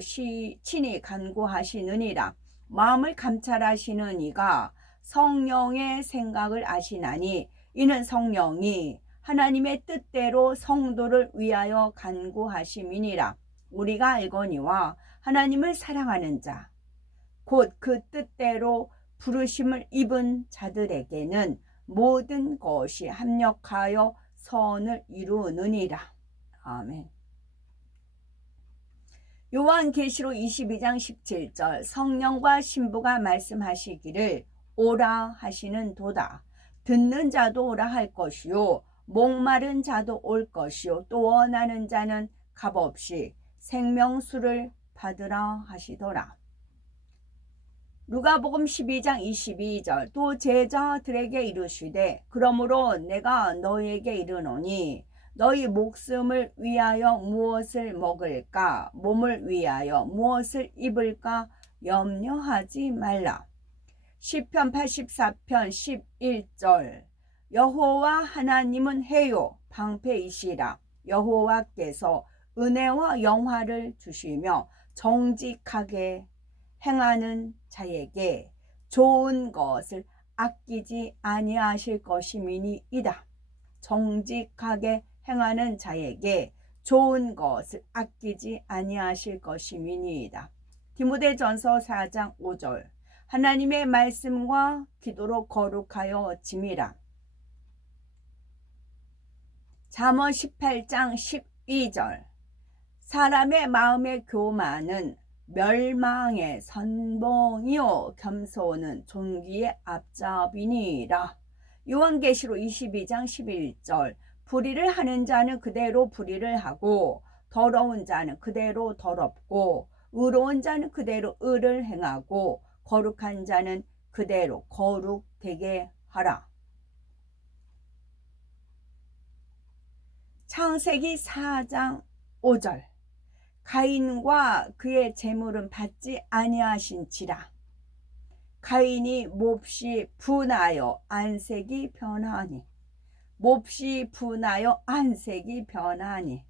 친히 간구하시느니라. 마음을 감찰하시는 이가 성령의 생각을 아시나니 이는 성령이 하나님의 뜻대로 성도를 위하여 간구하심이니라. 우리가 알거니와 하나님을 사랑하는 자 곧 그 뜻대로 부르심을 입은 자들에게는 모든 것이 합력하여 선을 이루느니라. 아멘. 요한계시록 22장 17절 성령과 신부가 말씀하시기를 오라 하시는 도다. 듣는 자도 오라 할 것이요 목마른 자도 올 것이요 또 원하는 자는 값없이 생명수를 받으라 하시더라. 누가복음 12장 22절 또 제자들에게 이르시되 그러므로 내가 너희에게 이르노니 너희 목숨을 위하여 무엇을 먹을까 몸을 위하여 무엇을 입을까 염려하지 말라. 시편 84편 11절 여호와 하나님은 해요 방패이시라. 여호와께서 은혜와 영화를 주시며 정직하게 행하는 자에게 좋은 것을 아끼지 아니하실 것임이니이다. 정직하게 행하는 자에게 좋은 것을 아끼지 아니하실 것임이니이다. 디모데전서 4장 5절 하나님의 말씀과 기도로 거룩하여 짐이라. 잠언 18장 12절 사람의 마음의 교만은 멸망의 선봉이요 겸손은 존귀의 앞잡이니라. 요한계시록 22장 11절 불의를 하는 자는 그대로 불의를 하고 더러운 자는 그대로 더럽고 의로운 자는 그대로 의를 행하고 거룩한 자는 그대로 거룩되게 하라. 창세기 4장 5절 가인과 그의 재물은 받지 아니하신지라. 가인이 몹시 분하여 안색이 변하니 몹시 분하여 안색이 변하니.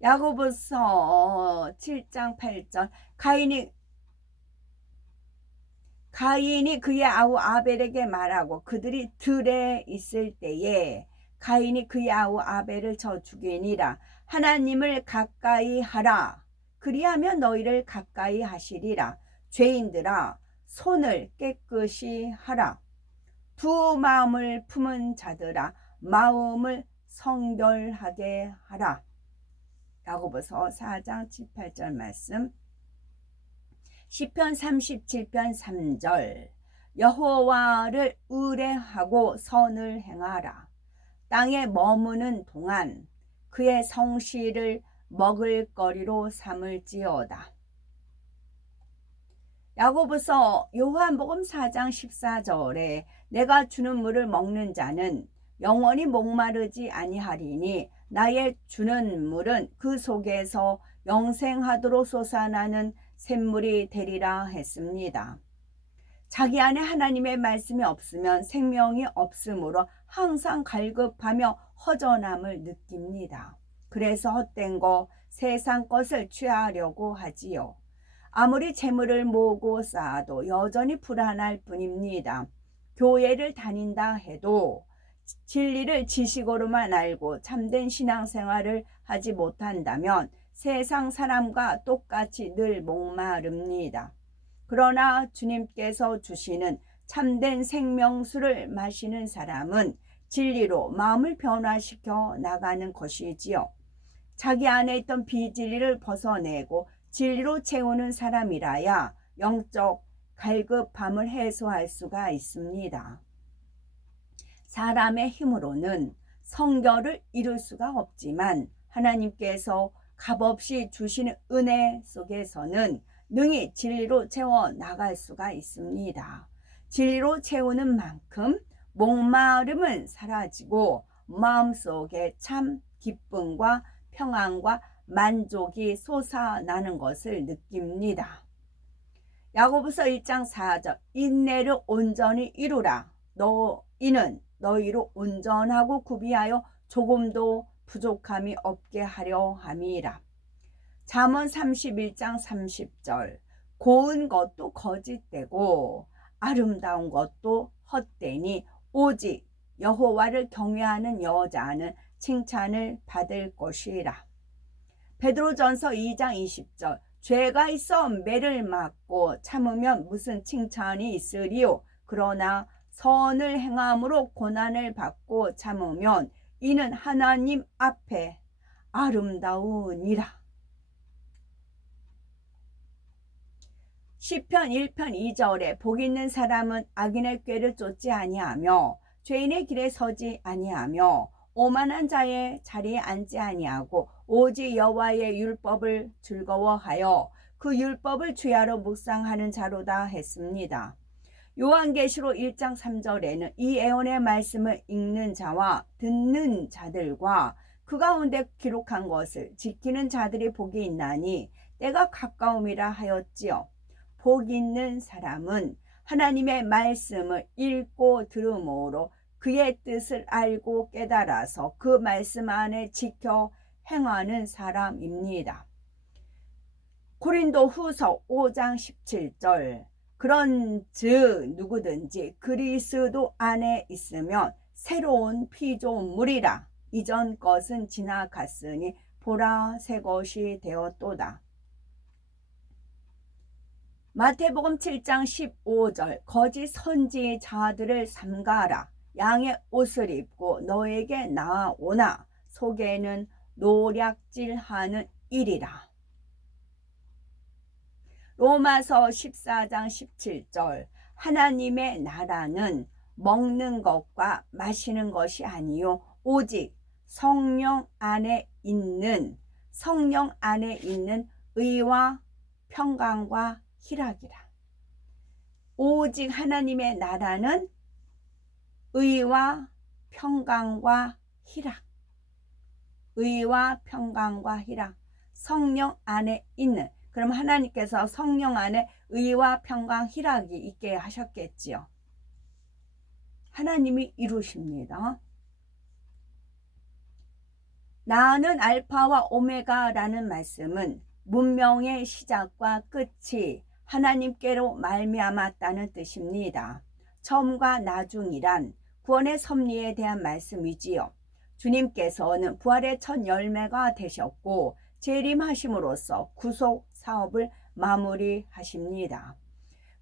야고보서 7장 8절 가인이 그의 아우 아벨에게 말하고 그들이 들에 있을 때에 가인이 그의 아우 아벨을 쳐 죽이니라. 하나님을 가까이 하라. 그리하면 너희를 가까이 하시리라. 죄인들아 손을 깨끗이 하라. 두 마음을 품은 자들아 마음을 성결하게 하라. 야고보서 4장 7, 8절 말씀. 시편 37편 3절 여호와를 의뢰하고 선을 행하라. 땅에 머무는 동안 그의 성실을 먹을거리로 삼을지어다. 야고보서 요한복음 4장 14절에 내가 주는 물을 먹는 자는 영원히 목마르지 아니하리니 나의 주는 물은 그 속에서 영생하도록 솟아나는 샘물이 되리라 했습니다. 자기 안에 하나님의 말씀이 없으면 생명이 없으므로 항상 갈급하며 허전함을 느낍니다. 그래서 헛된 거 세상 것을 취하려고 하지요. 아무리 재물을 모으고 쌓아도 여전히 불안할 뿐입니다. 교회를 다닌다 해도 진리를 지식으로만 알고 참된 신앙생활을 하지 못한다면 세상 사람과 똑같이 늘 목마릅니다. 그러나 주님께서 주시는 참된 생명수를 마시는 사람은 진리로 마음을 변화시켜 나가는 것이지요. 자기 안에 있던 비진리를 벗어내고 진리로 채우는 사람이라야 영적 갈급함을 해소할 수가 있습니다. 사람의 힘으로는 성결을 이룰 수가 없지만 하나님께서 값없이 주시는 은혜 속에서는 능히 진리로 채워 나갈 수가 있습니다. 진리로 채우는 만큼 목마름은 사라지고 마음속에 참 기쁨과 평안과 만족이 솟아나는 것을 느낍니다. 야고보서 1장 4절 인내를 온전히 이루라. 이는 너희로 온전하고 구비하여 조금도 부족함이 없게 하려 함이라. 잠언 31장 30절 고운 것도 거짓되고 아름다운 것도 헛되니 오직 여호와를 경외하는 여자는 칭찬을 받을 것이라. 베드로전서 2장 20절 죄가 있어 매를 맞고 참으면 무슨 칭찬이 있으리요. 그러나 선을 행함으로 고난을 받고 참으면 이는 하나님 앞에 아름다우니라. 시편 1편 2절에 복 있는 사람은 악인의 꾀를 쫓지 아니하며 죄인의 길에 서지 아니하며 오만한 자의 자리에 앉지 아니하고 오직 여호와의 율법을 즐거워하여 그 율법을 주야로 묵상하는 자로다 했습니다. 요한계시록 1장 3절에는 이 애언의 말씀을 읽는 자와 듣는 자들과 그 가운데 기록한 것을 지키는 자들이 복이 있나니 때가 가까움이라 하였지요. 복 있는 사람은 하나님의 말씀을 읽고 들음으로 그의 뜻을 알고 깨달아서 그 말씀 안에 지켜 행하는 사람입니다. 고린도후서 5장 17절 그런즉 누구든지 그리스도 안에 있으면 새로운 피조물이라. 이전 것은 지나갔으니 보라 새 것이 되었도다. 마태복음 7장 15절 거짓 선지자들을 삼가하라. 양의 옷을 입고 너에게 나아오나 속에는 노략질하는 일이라. 로마서 14장 17절 하나님의 나라는 먹는 것과 마시는 것이 아니요 오직 성령 안에 있는 의와 평강과 희락이라. 오직 하나님의 나라는 의와 평강과 희락, 의와 평강과 희락, 성령 안에 있는. 그럼 하나님께서 성령 안에 의와 평강, 희락이 있게 하셨겠지요. 하나님이 이루십니다. 나는 알파와 오메가라는 말씀은 문명의 시작과 끝이 하나님께로 말미암았다는 뜻입니다. 처음과 나중이란 구원의 섭리에 대한 말씀이지요. 주님께서는 부활의 첫 열매가 되셨고 재림하심으로써 구속 사업을 마무리하십니다.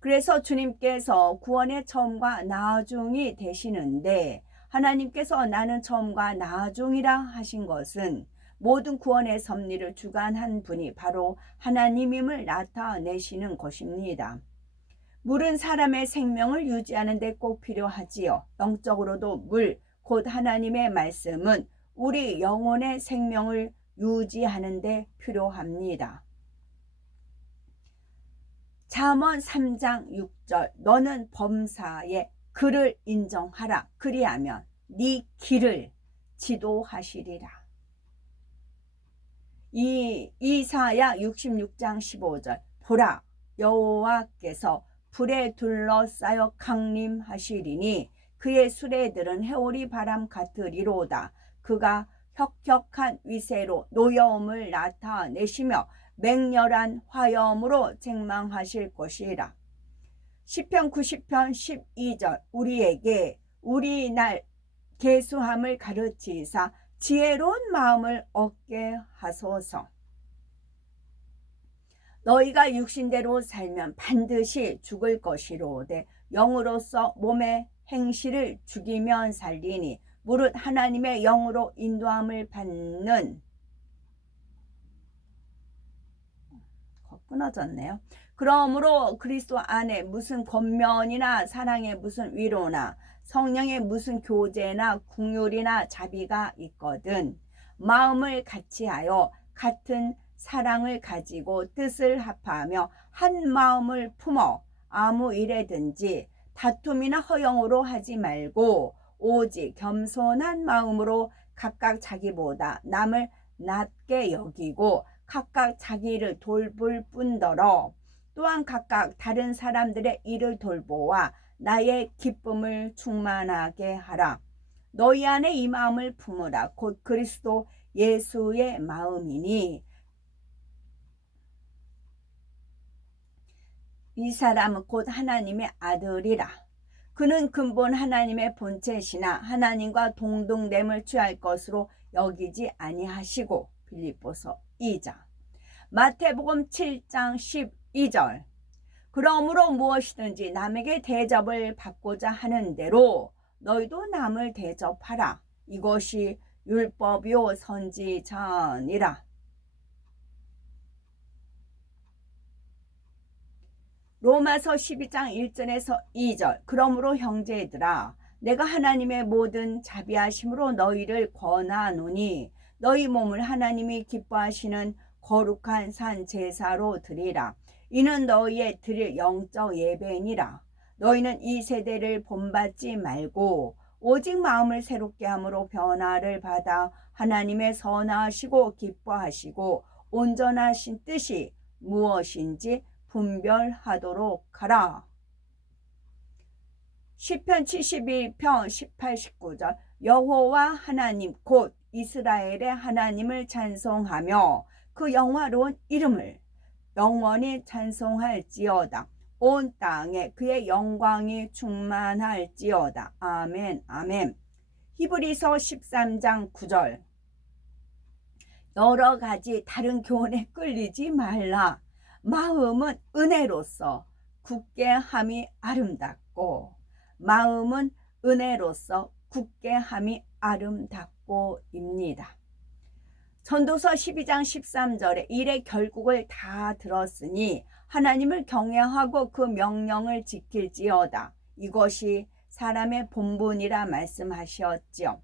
그래서 주님께서 구원의 처음과 나중이 되시는데 하나님께서 나는 처음과 나중이라 하신 것은 모든 구원의 섭리를 주관한 분이 바로 하나님임을 나타내시는 것입니다. 물은 사람의 생명을 유지하는 데 꼭 필요하지요. 영적으로도 물, 곧 하나님의 말씀은 우리 영혼의 생명을 유지하는 데 필요합니다. 잠언 3장 6절 너는 범사에 그를 인정하라. 그리하면 네 길을 지도하시리라. 이사야 66장 15절 보라 여호와께서 불에 둘러싸여 강림하시리니 그의 수레들은 해오리 바람 같으리로다. 그가 혁혁한 위세로 노여움을 나타내시며 맹렬한 화염으로 책망하실 것이라. 시편 90편 12절 우리에게 우리 날 계수함을 가르치사 지혜로운 마음을 얻게 하소서. 너희가 육신대로 살면 반드시 죽을 것이로되 영으로서 몸의 행실을 죽이면 살리니 무릇 하나님의 영으로 인도함을 받는 끊어졌네요. 그러므로 그리스도 안에 무슨 권면이나 사랑의 무슨 위로나 성령의 무슨 교제나 긍휼이나 자비가 있거든 마음을 같이하여 같은 사랑을 가지고 뜻을 합하며 한 마음을 품어 아무 일에든지 다툼이나 허영으로 하지 말고 오직 겸손한 마음으로 각각 자기보다 남을 낮게 여기고 각각 자기를 돌볼 뿐더러 또한 각각 다른 사람들의 일을 돌보아 나의 기쁨을 충만하게 하라. 너희 안에 이 마음을 품으라. 곧 그리스도 예수의 마음이니 이 사람은 곧 하나님의 아들이라. 그는 근본 하나님의 본체시나 하나님과 동등됨을 취할 것으로 여기지 아니하시고 빌립보서 2장 마태복음 7장 12절 그러므로 무엇이든지 남에게 대접을 받고자 하는 대로 너희도 남을 대접하라. 이것이 율법이요 선지자니라. 로마서 12장 1절에서 2절 그러므로 형제들아 내가 하나님의 모든 자비하심으로 너희를 권하노니 너희 몸을 하나님이 기뻐하시는 거룩한 산 제사로 드리라. 이는 너희의 드릴 영적 예배니라. 너희는 이 세대를 본받지 말고 오직 마음을 새롭게 함으로 변화를 받아 하나님의 선하시고 기뻐하시고 온전하신 뜻이 무엇인지 분별하도록 하라. 시편 71편 18, 19절 여호와 하나님 곧 이스라엘의 하나님을 찬송하며 그 영화로운 이름을 영원히 찬송할지어다. 온 땅에 그의 영광이 충만할지어다. 아멘 아멘. 히브리서 13장 9절 여러 가지 다른 교훈에 끌리지 말라. 마음은 은혜로서 굳게 함이 아름답고 마음은 은혜로서 굳게 함이 아름답고입니다. 전도서 12장 13절에 일의 결국을 다 들었으니 하나님을 경외하고 그 명령을 지킬지어다. 이것이 사람의 본분이라 말씀하셨지요.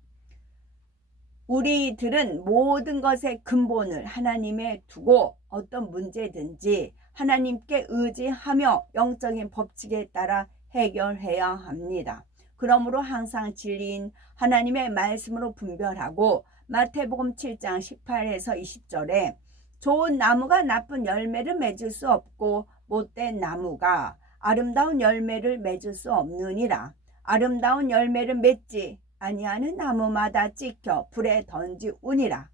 우리들은 모든 것의 근본을 하나님에 두고 어떤 문제든지 하나님께 의지하며 영적인 법칙에 따라 해결해야 합니다. 그러므로 항상 진리인 하나님의 말씀으로 분별하고 마태복음 7장 18에서 20절에 좋은 나무가 나쁜 열매를 맺을 수 없고 못된 나무가 아름다운 열매를 맺을 수 없느니라. 아름다운 열매를 맺지 아니하는 나무마다 찍혀 불에 던지우니라.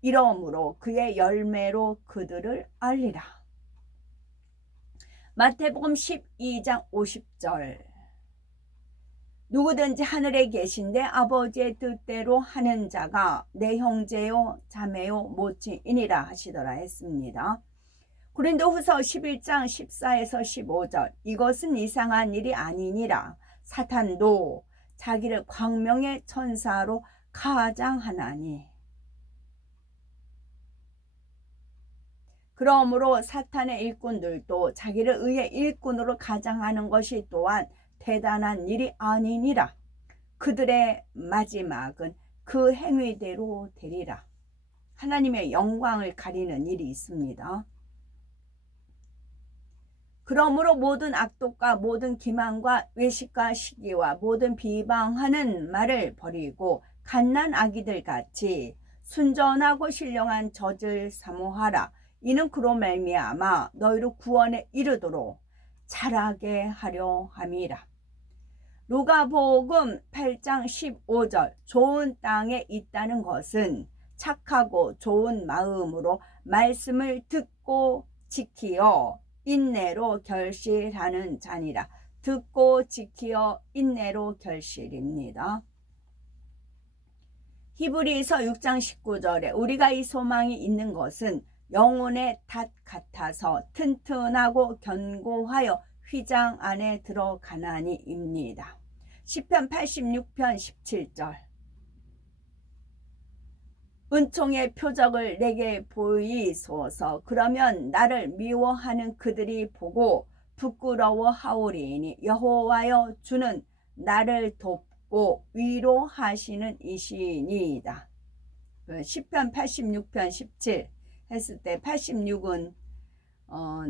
이러므로 그의 열매로 그들을 알리라. 마태복음 12장 50절 누구든지 하늘에 계신데 아버지의 뜻대로 하는 자가 내 형제요 자매요 모친이니라 하시더라 했습니다. 고린도후서 11장 14에서 15절 이것은 이상한 일이 아니니라. 사탄도 자기를 광명의 천사로 가장하나니. 그러므로 사탄의 일꾼들도 자기를 의의 일꾼으로 가장하는 것이 또한 대단한 일이 아니니라. 그들의 마지막은 그 행위대로 되리라. 하나님의 영광을 가리는 일이 있습니다. 그러므로 모든 악독과 모든 기만과 외식과 시기와 모든 비방하는 말을 버리고 갓난 아기들 같이 순전하고 신령한 젖을 사모하라. 이는 그로 말미암아 너희로 구원에 이르도록 자라게 하려 함이라. 루가복음 8장 15절 좋은 땅에 있다는 것은 착하고 좋은 마음으로 말씀을 듣고 지키어 인내로 결실하는 자니라. 듣고 지키어 인내로 결실입니다. 히브리서 6장 19절에 우리가 이 소망이 있는 것은 영혼의 닷 같아서 튼튼하고 견고하여 휘장 안에 들어가나니입니다. 시편 86편 17절 은총의 표적을 내게 보이소서. 그러면 나를 미워하는 그들이 보고 부끄러워하오리니 여호와여 주는 나를 돕고 위로하시는 이시니이다. 시편 86편 17 했을 때 86은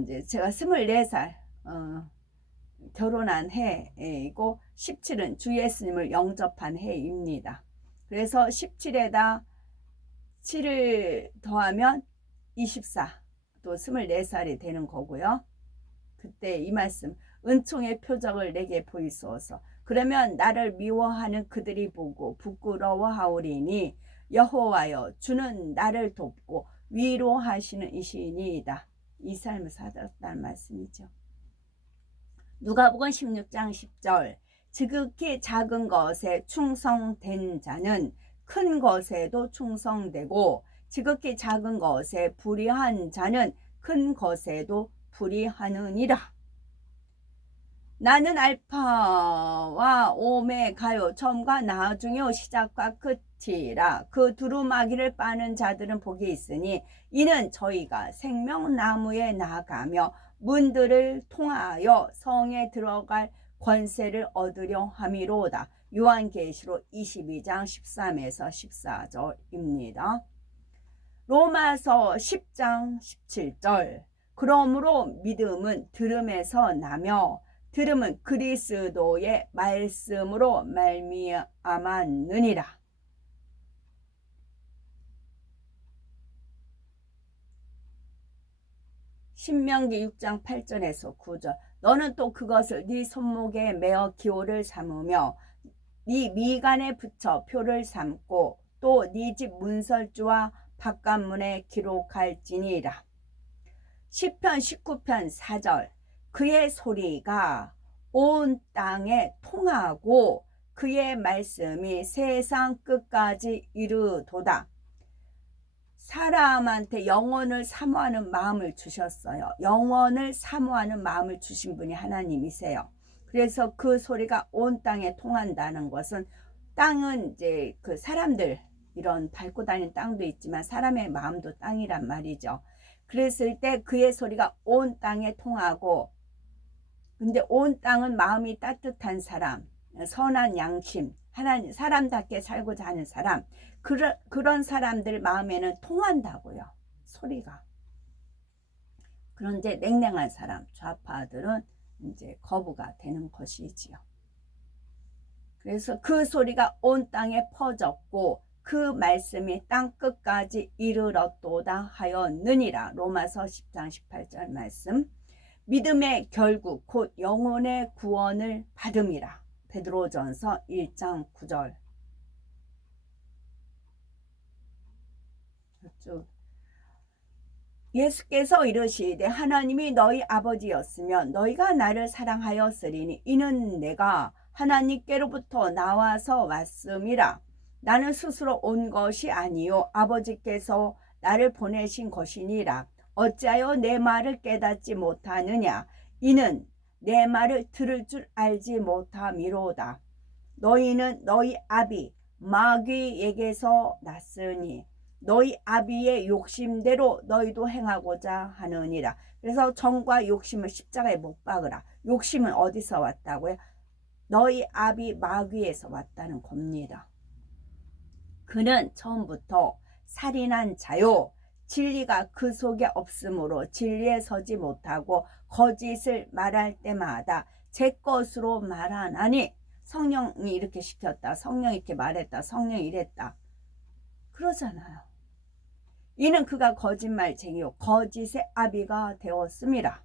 이제 제가 24살 결혼한 해이고 17은 주 예수님을 영접한 해입니다. 그래서 17에다 7을 더하면 24, 또 24살이 되는 거고요. 그때 이 말씀, 은총의 표적을 내게 보이소서. 그러면 나를 미워하는 그들이 보고 부끄러워하오리니 여호와여 주는 나를 돕고 위로하시는 이시니이다. 이 삶을 살았다는 말씀이죠. 누가복음 16장 10절 지극히 작은 것에 충성된 자는 큰 것에도 충성되고 지극히 작은 것에 불의한 자는 큰 것에도 불의하느니라. 나는 알파와 오메가요 처음과 나중이요 시작과 끝이라. 그 두루마기를 빠는 자들은 복이 있으니 이는 저희가 생명나무에 나아가며 문들을 통하여 성에 들어갈 권세를 얻으려 함이로다. 요한계시록 22장 13에서 14절입니다. 로마서 10장 17절 그러므로 믿음은 들음에서 나며 들음은 그리스도의 말씀으로 말미암았느니라. 신명기 6장 8절에서 9절 너는 또 그것을 네 손목에 메어 기호를 삼으며 네 미간에 붙여 표를 삼고 또 네 집 문설주와 바깥문에 기록할지니라. 시편 19편 4절 그의 소리가 온 땅에 통하고 그의 말씀이 세상 끝까지 이르도다. 사람한테 영원을 사모하는 마음을 주셨어요. 영원을 사모하는 마음을 주신 분이 하나님이세요. 그래서 그 소리가 온 땅에 통한다는 것은, 땅은 이제 그 사람들, 이런 밟고 다니는 땅도 있지만 사람의 마음도 땅이란 말이죠. 그랬을 때 그의 소리가 온 땅에 통하고, 근데 온 땅은 마음이 따뜻한 사람, 선한 양심, 하나님, 사람답게 살고자 하는 사람, 그런 사람들 마음에는 통한다고요, 소리가. 그런데 냉랭한 사람, 좌파들은 이제 거부가 되는 것이지요. 그래서 그 소리가 온 땅에 퍼졌고 그 말씀이 땅 끝까지 이르렀도다 하였느니라. 로마서 10장 18절 말씀. 믿음의 결국 곧 영혼의 구원을 받음이라. 베드로전서 1장 9절. 예수께서 이르시되 하나님이 너희 아버지였으면 너희가 나를 사랑하였으리니 이는 내가 하나님께로부터 나와서 왔음이라. 나는 스스로 온 것이 아니요 아버지께서 나를 보내신 것이니라. 어찌하여 내 말을 깨닫지 못하느냐. 이는 내 말을 들을 줄 알지 못함이로다. 너희는 너희 아비 마귀에게서 났으니 너희 아비의 욕심대로 너희도 행하고자 하느니라. 그래서 정과 욕심을 십자가에 못 박으라. 욕심은 어디서 왔다고요? 너희 아비 마귀에서 왔다는 겁니다. 그는 처음부터 살인한 자요 진리가 그 속에 없으므로 진리에 서지 못하고 거짓을 말할 때마다 제 것으로 말하나니. 성령이 이렇게 시켰다, 성령이 이렇게 말했다, 성령이 이랬다 그러잖아요. 이는 그가 거짓말쟁이요 거짓의 아비가 되었음이라.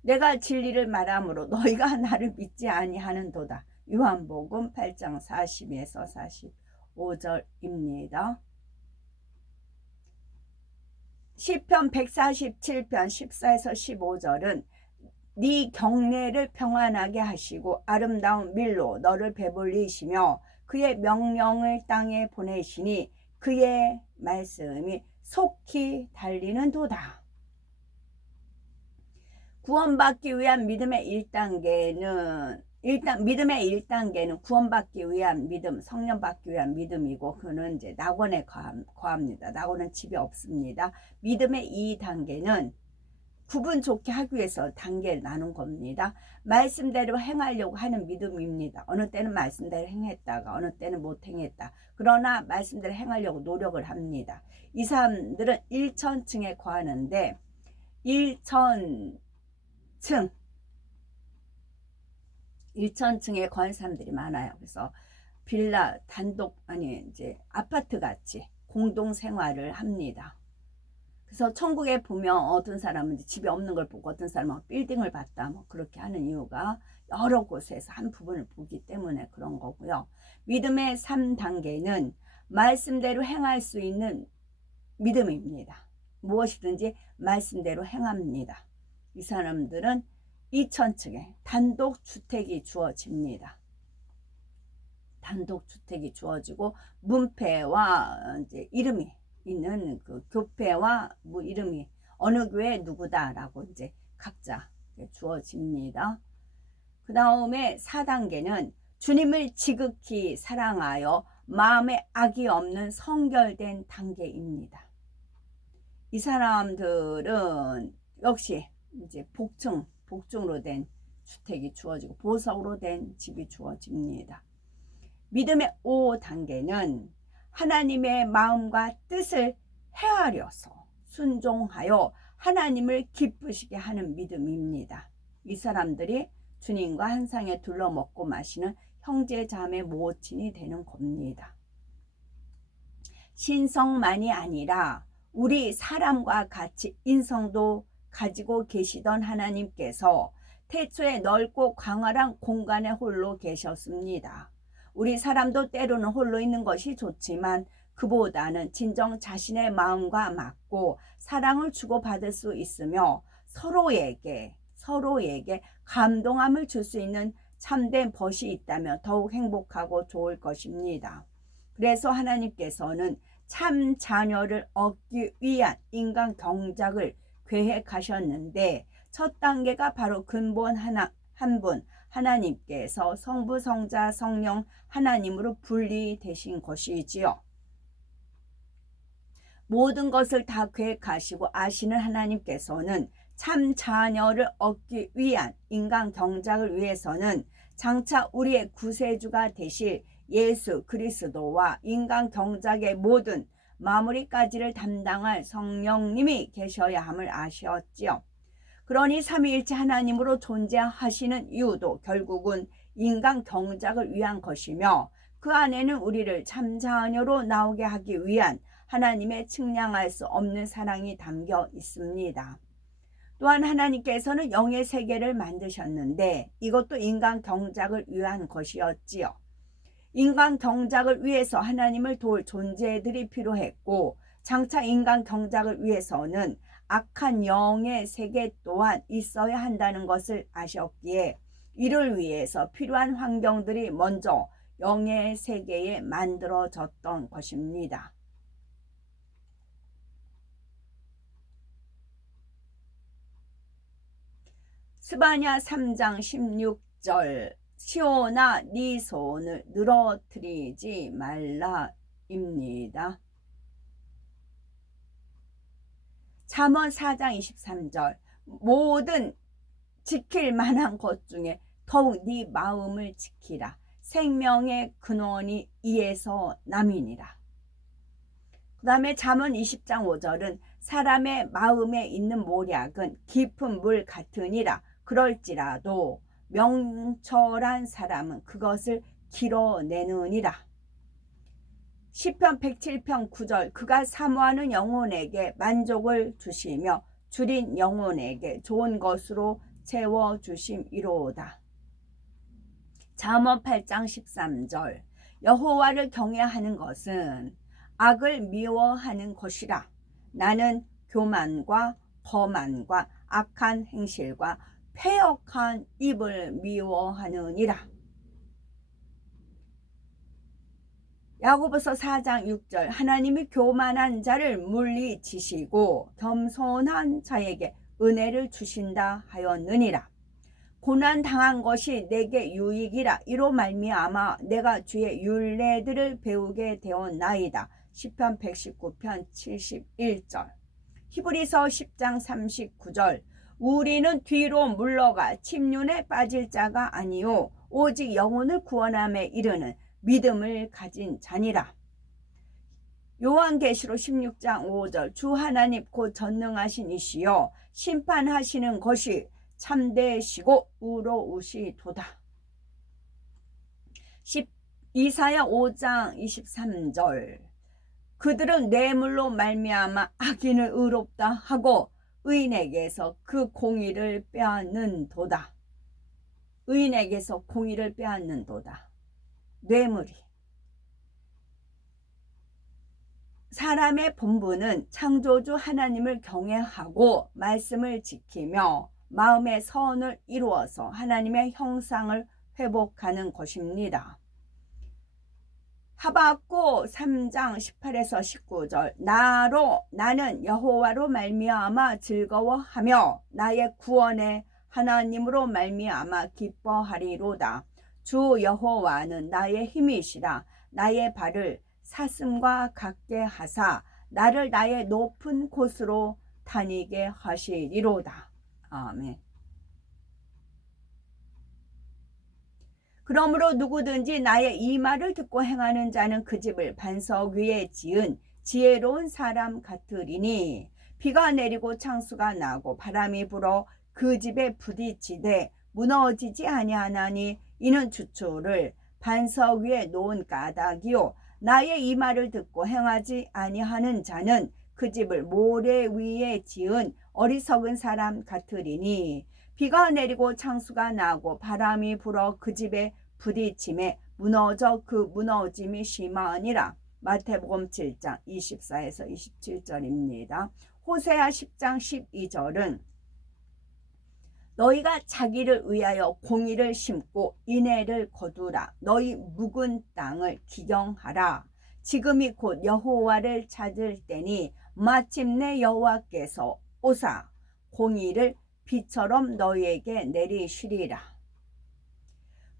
내가 진리를 말함으로 너희가 나를 믿지 아니하는도다. 요한복음 8장 40에서 45절입니다. 시편 147편 14에서 15절은 네 경내를 평안하게 하시고 아름다운 밀로 너를 배불리시며 그의 명령을 땅에 보내시니 그의 말씀이 속히 달리는 도다. 구원받기 위한 믿음의 1단계는 믿음의 1단계는 구원받기 위한 믿음, 성령 받기 위한 믿음이고 그는 이제 낙원에 거합니다. 낙원은 집이 없습니다. 믿음의 2단계는 구분 좋게 하기 위해서 단계를 나눈 겁니다. 말씀대로 행하려고 하는 믿음입니다. 어느 때는 말씀대로 행했다가 어느 때는 못 행했다. 그러나 말씀대로 행하려고 노력을 합니다. 이 사람들은 1천층에 거하는데 1천층에 거한 사람들이 많아요. 그래서 빌라, 이제 아파트 같이 공동 생활을 합니다. 그래서 천국에 보면 어떤 사람은 집이 없는 걸 보고 어떤 사람은 빌딩을 봤다 뭐 그렇게 하는 이유가 여러 곳에서 한 부분을 보기 때문에 그런 거고요. 믿음의 3단계는 말씀대로 행할 수 있는 믿음입니다. 무엇이든지 말씀대로 행합니다. 이 사람들은 2천층에 단독주택이 주어집니다. 단독주택이 주어지고 문패와 이제 이름이 있는 그 교패와 뭐 이름이 어느 교회 누구다라고 이제 각자 주어집니다. 그 다음에 4단계는 주님을 지극히 사랑하여 마음에 악이 없는 성결된 단계입니다. 이 사람들은 역시 이제 복층으로 된 주택이 주어지고 보석으로 된 집이 주어집니다. 믿음의 5단계는 하나님의 마음과 뜻을 헤아려서 순종하여 하나님을 기쁘시게 하는 믿음입니다. 이 사람들이 주님과 한 상에 둘러 먹고 마시는 형제 자매 모친이 되는 겁니다. 신성만이 아니라 우리 사람과 같이 인성도 가지고 계시던 하나님께서 태초에 넓고 광활한 공간에 홀로 계셨습니다. 우리 사람도 때로는 홀로 있는 것이 좋지만 그보다는 진정 자신의 마음과 맞고 사랑을 주고받을 수 있으며 서로에게 감동함을 줄 수 있는 참된 벗이 있다면 더욱 행복하고 좋을 것입니다. 그래서 하나님께서는 참 자녀를 얻기 위한 인간 경작을 계획하셨는데 첫 단계가 바로 근본 한 분 하나님께서 성부, 성자, 성령 하나님으로 분리되신 것이지요. 모든 것을 다 계획하시고 아시는 하나님께서는 참 자녀를 얻기 위한 인간 경작을 위해서는 장차 우리의 구세주가 되실 예수 그리스도와 인간 경작의 모든 마무리까지를 담당할 성령님이 계셔야 함을 아셨지요. 그러니 삼위일체 하나님으로 존재하시는 이유도 결국은 인간 경작을 위한 것이며 그 안에는 우리를 참자녀로 나오게 하기 위한 하나님의 측량할 수 없는 사랑이 담겨 있습니다. 또한 하나님께서는 영의 세계를 만드셨는데 이것도 인간 경작을 위한 것이었지요. 인간 경작을 위해서 하나님을 도울 존재들이 필요했고 장차 인간 경작을 위해서는 악한 영의 세계 또한 있어야 한다는 것을 아셨기에 이를 위해서 필요한 환경들이 먼저 영의 세계에 만들어졌던 것입니다. 스바냐 3장 16절 시온아 네 손을 늘어뜨리지 말라입니다. 잠언 4장 23절 모든 지킬 만한 것 중에 더욱 네 마음을 지키라. 생명의 근원이 이에서 남이니라. 그 다음에 잠언 20장 5절은 사람의 마음에 있는 모략은 깊은 물 같으니라. 그럴지라도 명철한 사람은 그것을 길어내느니라. 시편 107편 9절 그가 사모하는 영혼에게 만족을 주시며 줄인 영혼에게 좋은 것으로 채워주심이로다. 잠언 8장 13절 여호와를 경외하는 것은 악을 미워하는 것이라. 나는 교만과 거만과 악한 행실과 패역한 입을 미워하느니라. 야고보서 4장 6절 하나님이 교만한 자를 물리치시고 겸손한 자에게 은혜를 주신다 하였느니라. 고난 당한 것이 내게 유익이라. 이로 말미암아 내가 주의 율례들을 배우게 되었나이다. 시편 119편 71절 히브리서 10장 39절 우리는 뒤로 물러가 침륜에 빠질 자가 아니요 오직 영혼을 구원함에 이르는 믿음을 가진 자니라. 요한계시록 16장 5절 주 하나님 곧 전능하신 이시여 심판하시는 것이 참되시고 의로우시도다. 이사야 5장 23절 그들은 뇌물로 말미암아 악인을 의롭다 하고 의인에게서 그 공의를 빼앗는도다. 의인에게서 공의를 빼앗는도다. 뇌물이. 사람의 본분은 창조주 하나님을 경외하고 말씀을 지키며 마음의 선을 이루어서 하나님의 형상을 회복하는 것입니다. 하박국 3장 18에서 19절 나는 여호와로 말미암아 즐거워하며 나의 구원의 하나님으로 말미암아 기뻐하리로다. 주 여호와는 나의 힘이시라. 나의 발을 사슴과 같게 하사 나를 나의 높은 곳으로 다니게 하시리로다. 아멘. 그러므로 누구든지 나의 이 말을 듣고 행하는 자는 그 집을 반석 위에 지은 지혜로운 사람 같으리니 비가 내리고 창수가 나고 바람이 불어 그 집에 부딪히되 무너지지 아니하나니 이는 주초를 반석 위에 놓은 까닭이요 나의 이 말을 듣고 행하지 아니하는 자는 그 집을 모래 위에 지은 어리석은 사람 같으리니 비가 내리고 창수가 나고 바람이 불어 그 집에 부딪힘에 무너져 그 무너짐이 심하니라. 마태복음 7장 24에서 27절입니다. 호세아 10장 12절은 너희가 자기를 위하여 공의를 심고 인애를 거두라. 너희 묵은 땅을 기경하라. 지금이 곧 여호와를 찾을 때니 마침내 여호와께서 오사 공의를 비처럼 너희에게 내리시리라.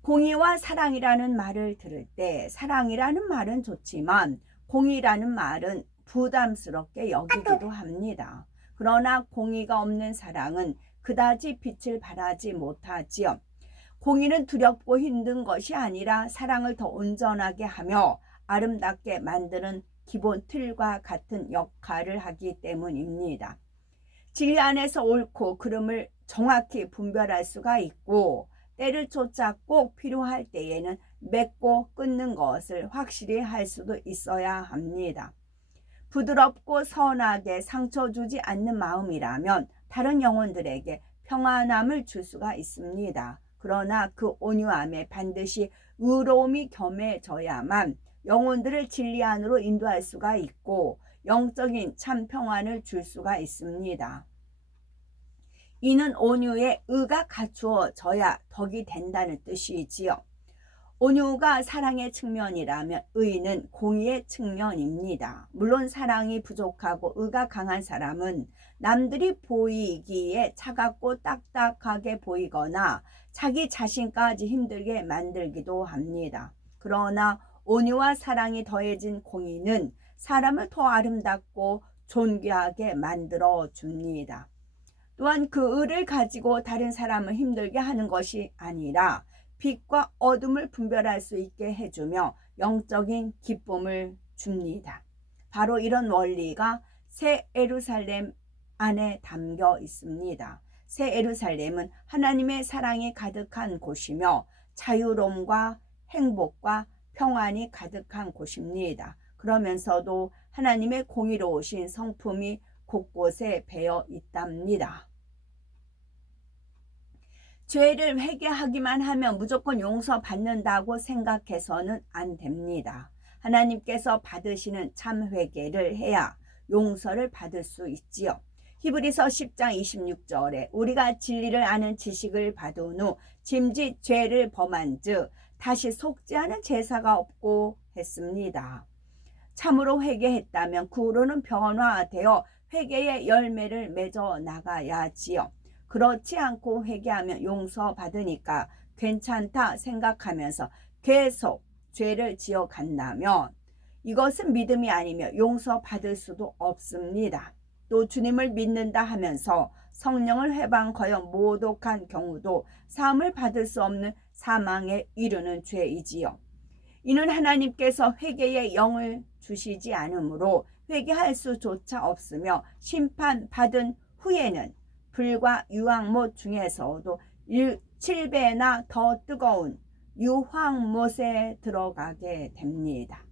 공의와 사랑이라는 말을 들을 때 사랑이라는 말은 좋지만 공의라는 말은 부담스럽게 여기기도 합니다. 그러나 공의가 없는 사랑은 그다지 빛을 발하지 못하지요. 공의는 두렵고 힘든 것이 아니라 사랑을 더 온전하게 하며 아름답게 만드는 기본 틀과 같은 역할을 하기 때문입니다. 진리 안에서 옳고 그름을 정확히 분별할 수가 있고 때를 쫓아 꼭 필요할 때에는 맺고 끊는 것을 확실히 할 수도 있어야 합니다. 부드럽고 선하게 상처 주지 않는 마음이라면 다른 영혼들에게 평안함을 줄 수가 있습니다. 그러나 그 온유함에 반드시 의로움이 겸해져야만 영혼들을 진리 안으로 인도할 수가 있고 영적인 참 평안을 줄 수가 있습니다. 이는 온유의 의가 갖추어져야 덕이 된다는 뜻이지요. 온유가 사랑의 측면이라면 의는 공의의 측면입니다. 물론 사랑이 부족하고 의가 강한 사람은 남들이 보이기에 차갑고 딱딱하게 보이거나 자기 자신까지 힘들게 만들기도 합니다. 그러나 온유와 사랑이 더해진 공의는 사람을 더 아름답고 존귀하게 만들어 줍니다. 또한 그 의를 가지고 다른 사람을 힘들게 하는 것이 아니라 빛과 어둠을 분별할 수 있게 해주며 영적인 기쁨을 줍니다. 바로 이런 원리가 새 예루살렘 안에 담겨 있습니다. 새 예루살렘은 하나님의 사랑이 가득한 곳이며 자유로움과 행복과 평안이 가득한 곳입니다. 그러면서도 하나님의 공의로우신 성품이 곳곳에 배어 있답니다. 죄를 회개하기만 하면 무조건 용서받는다고 생각해서는 안 됩니다. 하나님께서 받으시는 참 회개를 해야 용서를 받을 수 있지요. 히브리서 10장 26절에 우리가 진리를 아는 지식을 받은 후 짐짓 죄를 범한 즉 다시 속지 않은 제사가 없고 했습니다. 참으로 회개했다면 그 후로는 변화되어 회개의 열매를 맺어 나가야지요. 그렇지 않고 회개하면 용서받으니까 괜찮다 생각하면서 계속 죄를 지어간다면 이것은 믿음이 아니며 용서받을 수도 없습니다. 또 주님을 믿는다 하면서 성령을 회방하여 모독한 경우도 사함을 받을 수 없는 사망에 이르는 죄이지요. 이는 하나님께서 회개의 영을 주시지 않으므로 회개할 수조차 없으며 심판받은 후에는 불과 유황못 중에서도 7배나 더 뜨거운 유황못에 들어가게 됩니다.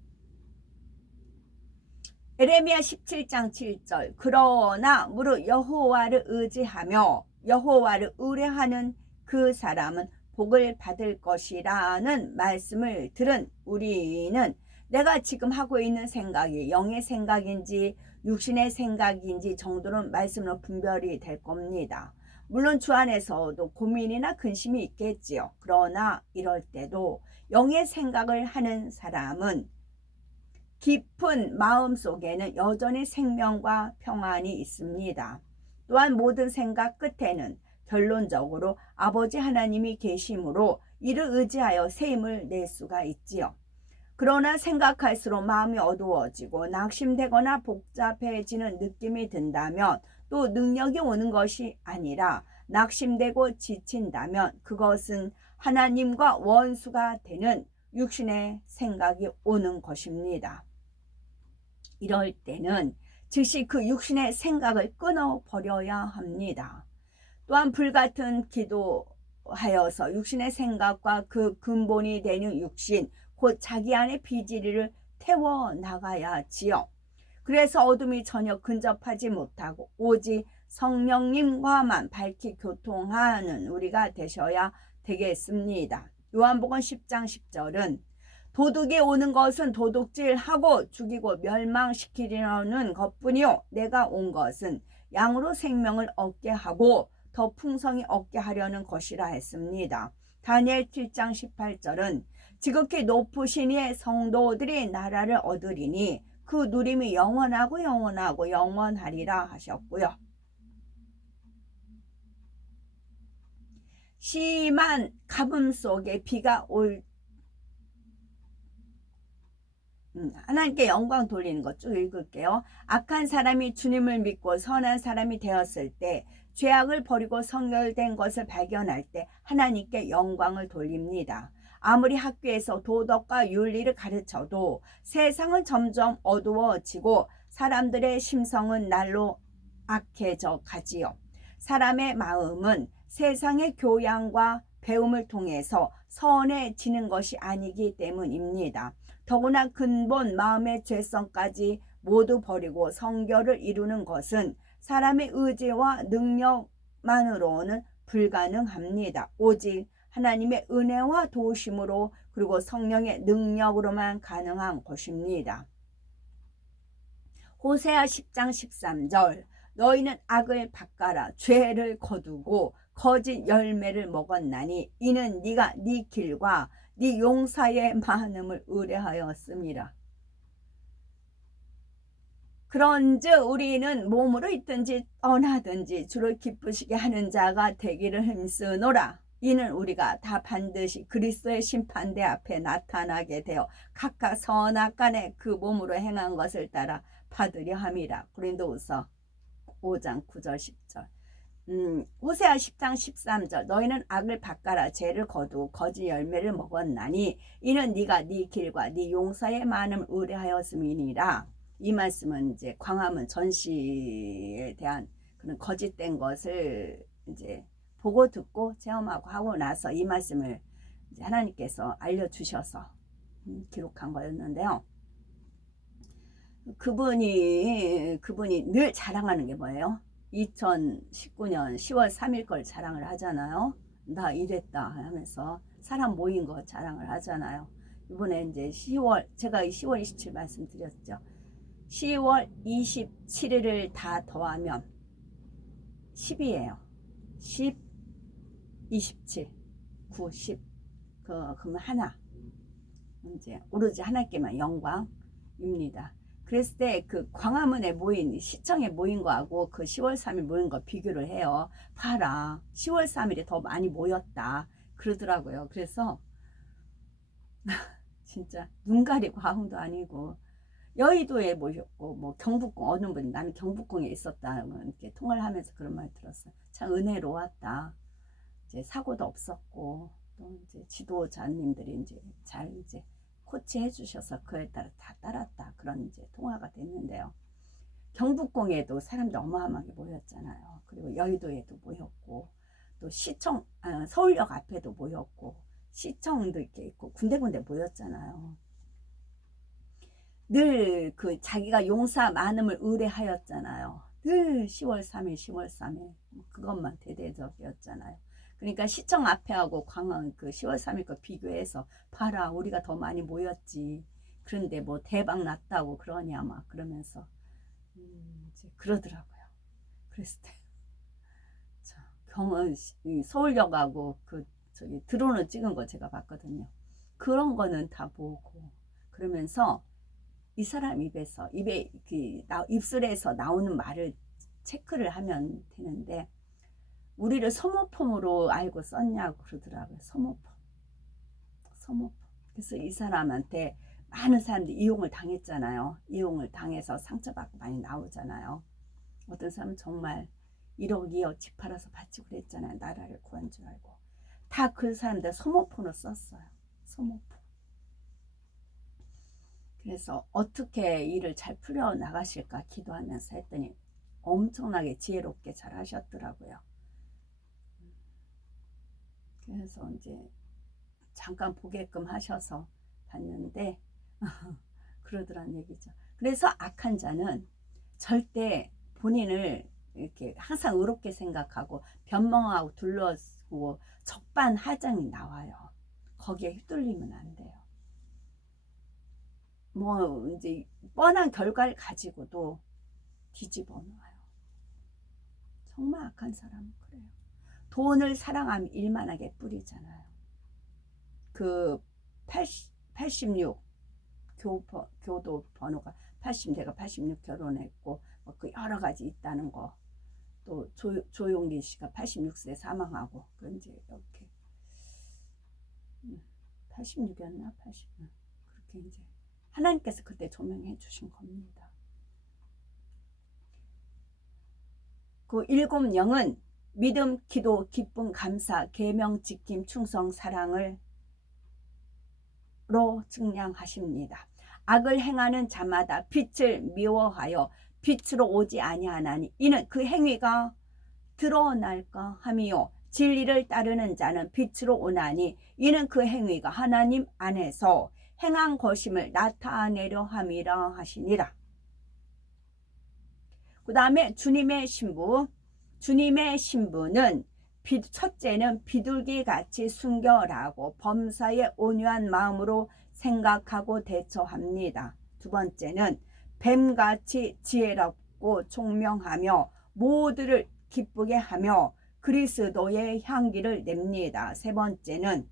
에레미야 17장 7절 그러나 무릇 여호와를 의지하며 여호와를 의뢰하는 그 사람은 복을 받을 것이라는 말씀을 들은 우리는 내가 지금 하고 있는 생각이 영의 생각인지 육신의 생각인지 정도는 말씀으로 분별이 될 겁니다. 물론 주 안에서도 고민이나 근심이 있겠지요. 그러나 이럴 때도 영의 생각을 하는 사람은 깊은 마음 속에는 여전히 생명과 평안이 있습니다. 또한 모든 생각 끝에는 결론적으로 아버지 하나님이 계심으로 이를 의지하여 새 힘을 낼 수가 있지요. 그러나 생각할수록 마음이 어두워지고 낙심되거나 복잡해지는 느낌이 든다면 또 능력이 오는 것이 아니라 낙심되고 지친다면 그것은 하나님과 원수가 되는 육신의 생각이 오는 것입니다. 이럴 때는 즉시 그 육신의 생각을 끊어버려야 합니다. 또한 불같은 기도하여서 육신의 생각과 그 근본이 되는 육신 곧 자기 안의 비지리를 태워나가야지요. 그래서 어둠이 전혀 근접하지 못하고 오직 성령님과만 밝히 교통하는 우리가 되셔야 되겠습니다. 요한복음 10장 10절은 도둑이 오는 것은 도둑질하고 죽이고 멸망시키려는 것뿐이요 내가 온 것은 양으로 생명을 얻게 하고 더 풍성히 얻게 하려는 것이라 했습니다. 다니엘 7장 18절은 지극히 높으신 이의 성도들이 나라를 얻으리니 그 누림이 영원하고 영원하리라 하셨고요. 심한 가뭄 속에 비가 올 하나님께 영광 돌리는 것 쭉 읽을게요. 악한 사람이 주님을 믿고 선한 사람이 되었을 때, 죄악을 버리고 성결된 것을 발견할 때 하나님께 영광을 돌립니다. 아무리 학교에서 도덕과 윤리를 가르쳐도 세상은 점점 어두워지고 사람들의 심성은 날로 악해져 가지요. 사람의 마음은 세상의 교양과 배움을 통해서 선해지는 것이 아니기 때문입니다. 더구나 근본 마음의 죄성까지 모두 버리고 성결을 이루는 것은 사람의 의지와 능력만으로는 불가능합니다. 오직 하나님의 은혜와 도우심으로 그리고 성령의 능력으로만 가능한 것입니다. 호세아 10장 13절 너희는 악을 닦아라 죄를 거두고 거짓 열매를 먹었나니 이는 네가 네 길과 네 용사의 많음을 의뢰하였습니다. 그런즉 우리는 몸으로 있든지 떠나든지 주를 기쁘시게 하는 자가 되기를 힘쓰노라. 이는 우리가 다 반드시 그리스도의 심판대 앞에 나타나게 되어 각각 선악간에 그 몸으로 행한 것을 따라 받으려 함이라. 고린도후서 5장 9절 10절. 호세아 10장 13절 너희는 악을 닦아라 죄를 거두고 거짓 열매를 먹었나니 이는 네가 네 길과 네 용사의 많음을 의뢰하였음이니라. 이 말씀은 이제 광화문 전시에 대한 그런 거짓된 것을 이제 보고 듣고 체험하고 하고 나서 이 말씀을 이제 하나님께서 알려주셔서 기록한 거였는데요. 그분이 늘 자랑하는 게 뭐예요? 2019년 10월 3일 걸 자랑을 하잖아요. 나 이랬다 하면서 사람 모인 거 자랑을 하잖아요. 이번에 이제 10월 제가 10월 27일 말씀드렸죠. 10월 27일을 다 더하면 10이에요. 10, 27, 9, 10. 그러면 하나. 이제 오로지 하나님께만 영광입니다. 그랬을 때 그 광화문에 모인 시청에 모인 거하고 그 10월 3일 모인 거 비교를 해요. 봐라 10월 3일이 더 많이 모였다 그러더라고요. 그래서 진짜 눈 가리고 아웅도 아니고 여의도에 모셨고 뭐 경북궁 어느 분이 나는 경북궁에 있었다 이렇게 통화를 하면서 그런 말 들었어요. 참 은혜로웠다. 이제 사고도 없었고 또 이제 지도자님들이 이제 잘 이제 코치해 주셔서 그에 따라 다 따랐다 그런 이제 통화가 됐는데요. 경북궁에도 사람들 어마어마하게 모였잖아요. 그리고 여의도에도 모였고 또 시청 서울역 앞에도 모였고 시청도 이렇게 있고 군데군데 모였잖아요. 늘 그 자기가 용사 많음을 의뢰하였잖아요. 늘 10월 3일 10월 3일 그것만 대대적이었잖아요. 그러니까 시청 앞에하고 광화문 그 10월 3일 거 비교해서 봐라 우리가 더 많이 모였지. 그런데 뭐 대박 났다고 그러냐 막 그러면서 이제 그러더라고요. 그랬을 때 경은 서울역하고 그 저기 드론을 찍은 거 제가 봤거든요. 그런 거는 다 보고 그러면서 이 사람 입에 입술에서 나오는 말을 체크를 하면 되는데 우리를 소모품으로 알고 썼냐고 그러더라고요. 소모품. 그래서 이 사람한테 많은 사람들이 이용을 당했잖아요. 이용을 당해서 상처받고 많이 나오잖아요. 어떤 사람은 정말 1억 2억 집 팔아서 바치고 그랬잖아요. 나라를 구한 줄 알고. 다 그 사람들 소모품으로 썼어요. 소모품. 그래서 어떻게 일을 잘 풀려나가실까 기도하면서 했더니 엄청나게 지혜롭게 잘 하셨더라고요. 그래서 이제 잠깐 보게끔 하셔서 봤는데 그러더란 얘기죠. 그래서 악한 자는 절대 본인을 이렇게 항상 의롭게 생각하고 변명하고 둘러쓰고 적반하장이 나와요. 거기에 휘둘리면 안 돼요. 뭐 이제 뻔한 결과를 가지고도 뒤집어 놓아요. 정말 악한 사람은 그래요. 돈을 사랑하면 일만하게 뿌리잖아요. 그 86 교도 번호가 80 내가 86 결혼했고 뭐 그 여러 가지 있다는 거. 또 조용기 씨가 86세 사망하고 그 이제 이렇게 86이었나 80 그렇게 이제 하나님께서 그때 조명해 주신 겁니다. 그 7영은 믿음, 기도, 기쁨, 감사, 계명, 지킴, 충성, 사랑을 로 증량하십니다. 악을 행하는 자마다 빛을 미워하여 빛으로 오지 아니하나니 이는 그 행위가 드러날까 함이요 진리를 따르는 자는 빛으로 오나니 이는 그 행위가 하나님 안에서 행한 것임을 나타내려 함이라 하시니라. 그 다음에 주님의 신부. 주님의 신부는 첫째는 비둘기같이 순결하고 범사에 온유한 마음으로 생각하고 대처합니다. 두 번째는 뱀같이 지혜롭고 총명하며 모두를 기쁘게 하며 그리스도의 향기를 냅니다. 세 번째는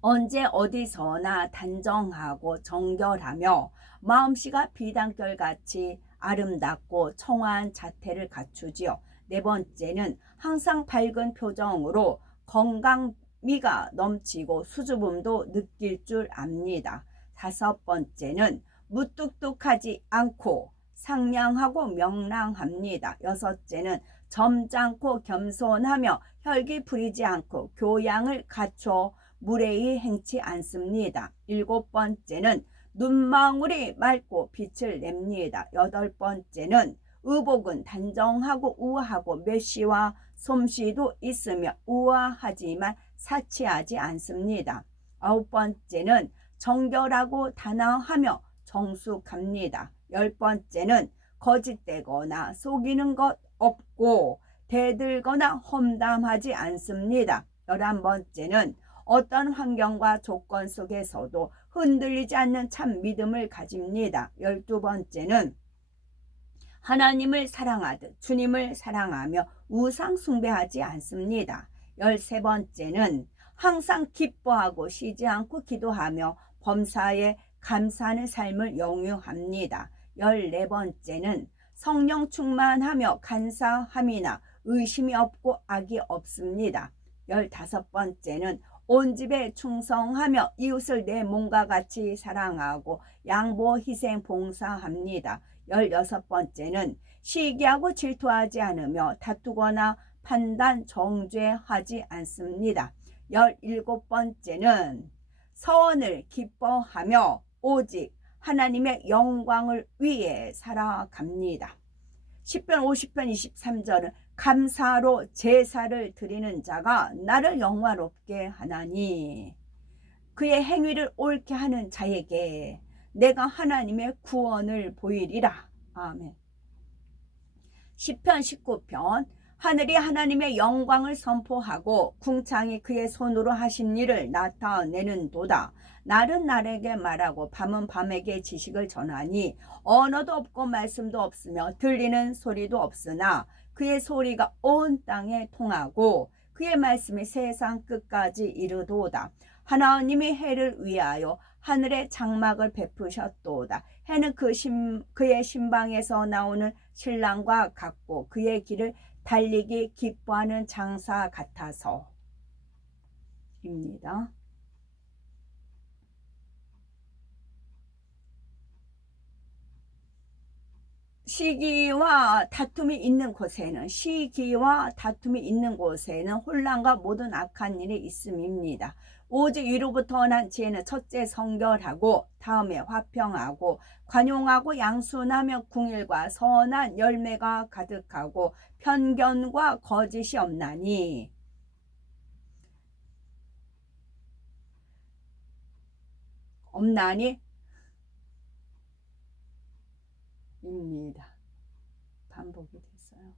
언제 어디서나 단정하고 정결하며 마음씨가 비단결같이 아름답고 청아한 자태를 갖추지요. 네 번째는 항상 밝은 표정으로 건강미가 넘치고 수줍음도 느낄 줄 압니다. 다섯 번째는 무뚝뚝하지 않고 상냥하고 명랑합니다. 여섯째는 점잖고 겸손하며 혈기 부리지 않고 교양을 갖춰 무례히 행치 않습니다. 일곱 번째는 눈망울이 맑고 빛을 냅니다. 여덟 번째는 의복은 단정하고 우아하고 메시와 솜씨도 있으며 우아하지만 사치하지 않습니다. 아홉 번째는 정결하고 단아하며 정숙합니다. 열 번째는 거짓되거나 속이는 것 없고 대들거나 험담하지 않습니다. 11번째는 어떤 환경과 조건 속에서도 흔들리지 않는 참 믿음을 가집니다. 12번째는 하나님을 사랑하듯 주님을 사랑하며 우상 숭배하지 않습니다. 13번째는 항상 기뻐하고 쉬지 않고 기도하며 범사에 감사하는 삶을 영유합니다. 14번째는 성령 충만하며 간사함이나 의심이 없고 악이 없습니다. 15번째는 온 집에 충성하며 이웃을 내 몸과 같이 사랑하고 양보 희생 봉사합니다. 16번째는 시기하고 질투하지 않으며 다투거나 판단 정죄하지 않습니다. 17번째는 선을 기뻐하며 오직 하나님의 영광을 위해 살아갑니다. 10편 50편 23절은 감사로 제사를 드리는 자가 나를 영화롭게 하나니 그의 행위를 옳게 하는 자에게 내가 하나님의 구원을 보이리라. 아멘. 10편 19편 하늘이 하나님의 영광을 선포하고 궁창이 그의 손으로 하신 일을 나타내는도다. 날은 날에게 말하고 밤은 밤에게 지식을 전하니 언어도 없고 말씀도 없으며 들리는 소리도 없으나 그의 소리가 온 땅에 통하고 그의 말씀이 세상 끝까지 이르도다. 하나님이 해를 위하여 하늘에 장막을 베푸셨도다. 해는 그의 신방에서 나오는 신랑과 같고 그의 길을 달리기 기뻐하는 장사 같아서입니다. 시기와 다툼이 있는 곳에는 혼란과 모든 악한 일이 있음입니다. 오직 위로부터 난 지혜는 첫째 성결하고 다음에 화평하고 관용하고 양순하며 궁일과 선한 열매가 가득하고 편견과 거짓이 없나니 입니다. 반복이 됐어요.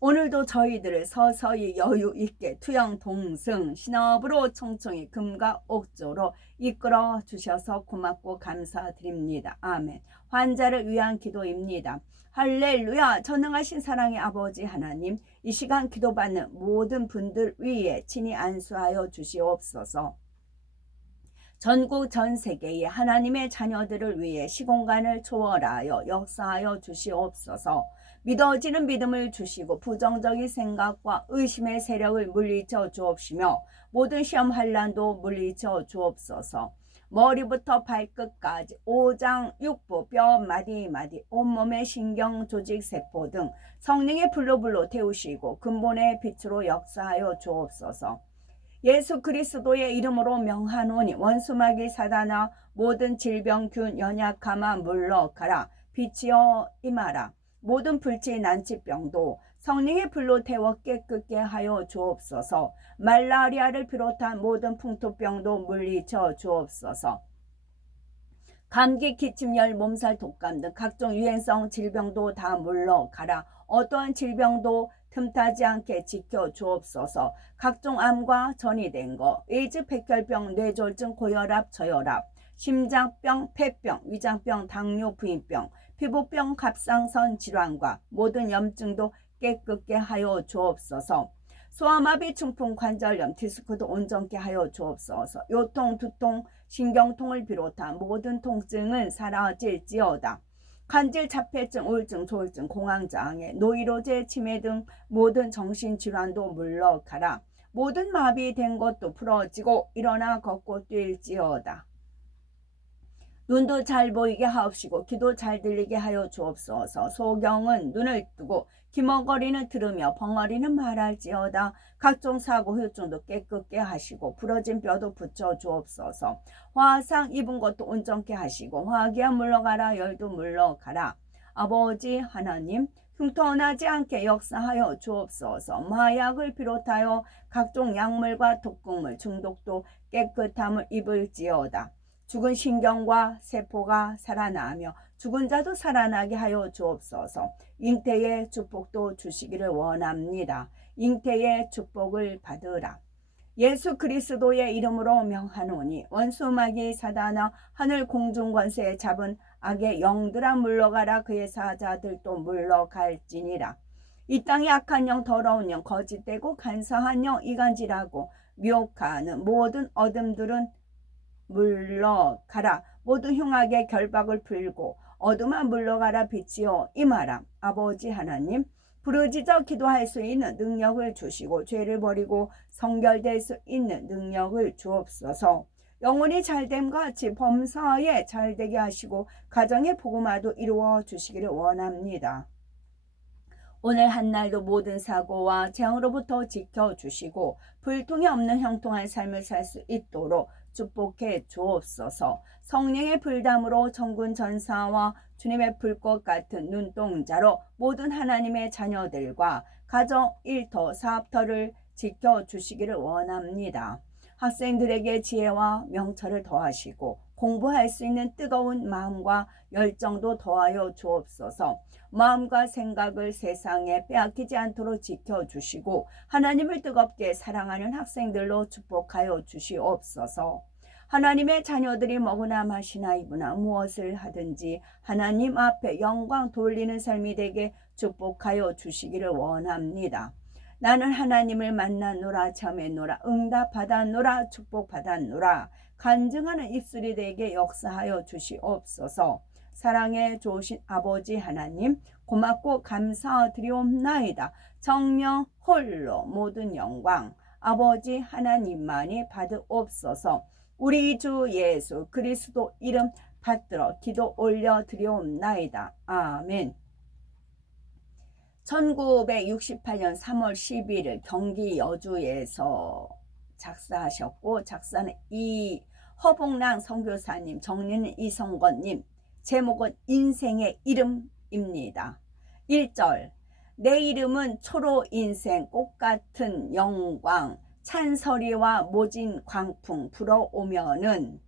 오늘도 저희들을 서서히 여유 있게 투영 동승 신업으로 총총히 금과 옥조로 이끌어 주셔서 고맙고 감사드립니다. 아멘. 환자를 위한 기도입니다. 할렐루야. 전능하신 사랑의 아버지 하나님, 이 시간 기도받는 모든 분들 위에 친히 안수하여 주시옵소서. 전국 전 세계의 하나님의 자녀들을 위해 시공간을 초월하여 역사하여 주시옵소서. 믿어지는 믿음을 주시고 부정적인 생각과 의심의 세력을 물리쳐 주옵시며 모든 시험 환난도 물리쳐 주옵소서. 머리부터 발끝까지 오장 육부 뼈 마디마디 온몸의 신경 조직 세포 등 성령의 불로 태우시고 근본의 빛으로 역사하여 주옵소서. 예수 그리스도의 이름으로 명하노니 원수마귀 사단아 모든 질병균 연약함아 물러가라. 빛이여 임하라. 모든 불치 난치병도 성령의 불로 태워 깨끗게 하여 주옵소서. 말라리아를 비롯한 모든 풍토병도 물리쳐 주옵소서. 감기, 기침열, 몸살, 독감 등 각종 유행성 질병도 다 물러가라. 어떠한 질병도 틈타지 않게 지켜 주옵소서. 각종 암과 전이된 것, 에이즈, 백혈병, 뇌졸중, 고혈압, 저혈압, 심장병, 폐병, 위장병, 당뇨, 부인병, 피부병, 갑상선 질환과 모든 염증도 깨끗게 하여 주옵소서. 소아마비, 중풍, 관절염, 디스크도 온전케 하여 주옵소서. 요통, 두통, 신경통을 비롯한 모든 통증은 사라질지어다. 간질, 자폐증, 우울증, 조울증, 공황장애, 노이로제, 치매 등 모든 정신질환도 물러가라. 모든 마비된 것도 풀어지고 일어나 걷고 뛸지어다. 눈도 잘 보이게 하옵시고 귀도 잘 들리게 하여 주옵소서. 소경은 눈을 뜨고 기머거리는 들으며 벙어리는 말할지어다. 각종 사고 후유증도 깨끗게 하시고 부러진 뼈도 붙여 주옵소서. 화상 입은 것도 온전케 하시고 화기야 물러가라. 열도 물러가라. 아버지 하나님 흉터나지 않게 역사하여 주옵소서. 마약을 비롯하여 각종 약물과 독극물 중독도 깨끗함을 입을지어다. 죽은 신경과 세포가 살아나며 죽은 자도 살아나게 하여 주옵소서. 잉태의 축복도 주시기를 원합니다. 잉태의 축복을 받으라. 예수 그리스도의 이름으로 명하노니 원수마귀 사단아 하늘 공중 권세 잡은 악의 영들아 물러가라. 그의 사자들도 물러갈지니라. 이 땅의 악한 영, 더러운 영, 거짓되고 간사한 영, 이간질하고 미혹하는 모든 어둠들은 물러가라. 모든 흉악의 결박을 풀고 어둠아 물러가라. 빛이여 임하라. 아버지 하나님 부르짖어 기도할 수 있는 능력을 주시고 죄를 버리고 성결될 수 있는 능력을 주옵소서. 영혼이 잘됨과 같이 범사에 잘되게 하시고 가정의 복음화도 이루어 주시기를 원합니다. 오늘 한날도 모든 사고와 재앙으로부터 지켜주시고 불통이 없는 형통한 삶을 살 수 있도록 축복해 주옵소서. 성령의 불담으로 천군 전사와 주님의 불꽃 같은 눈동자로 모든 하나님의 자녀들과 가정, 일터, 사업터를 지켜주시기를 원합니다. 학생들에게 지혜와 명철을 더하시고 공부할 수 있는 뜨거운 마음과 열정도 더하여 주옵소서. 마음과 생각을 세상에 빼앗기지 않도록 지켜주시고 하나님을 뜨겁게 사랑하는 학생들로 축복하여 주시옵소서. 하나님의 자녀들이 먹으나 마시나 입으나 무엇을 하든지 하나님 앞에 영광 돌리는 삶이 되게 축복하여 주시기를 원합니다. 나는 하나님을 만났노라, 참했노라, 응답받았노라, 축복받았노라. 간증하는 입술이 되게 역사하여 주시옵소서. 사랑에 좋으신 아버지 하나님 고맙고 감사드리옵나이다. 정령 홀로 모든 영광 아버지 하나님만이 받으옵소서. 우리 주 예수 그리스도 이름 받들어 기도 올려드리옵나이다. 아멘. 1968년 3월 11일 경기 여주에서 작사하셨고 작사는 이허봉랑 선교사님, 정리는 이성건님, 제목은 인생의 이름입니다. 1절 내 이름은 초로 인생 꽃같은 영광 찬서리와 모진 광풍 불어오면은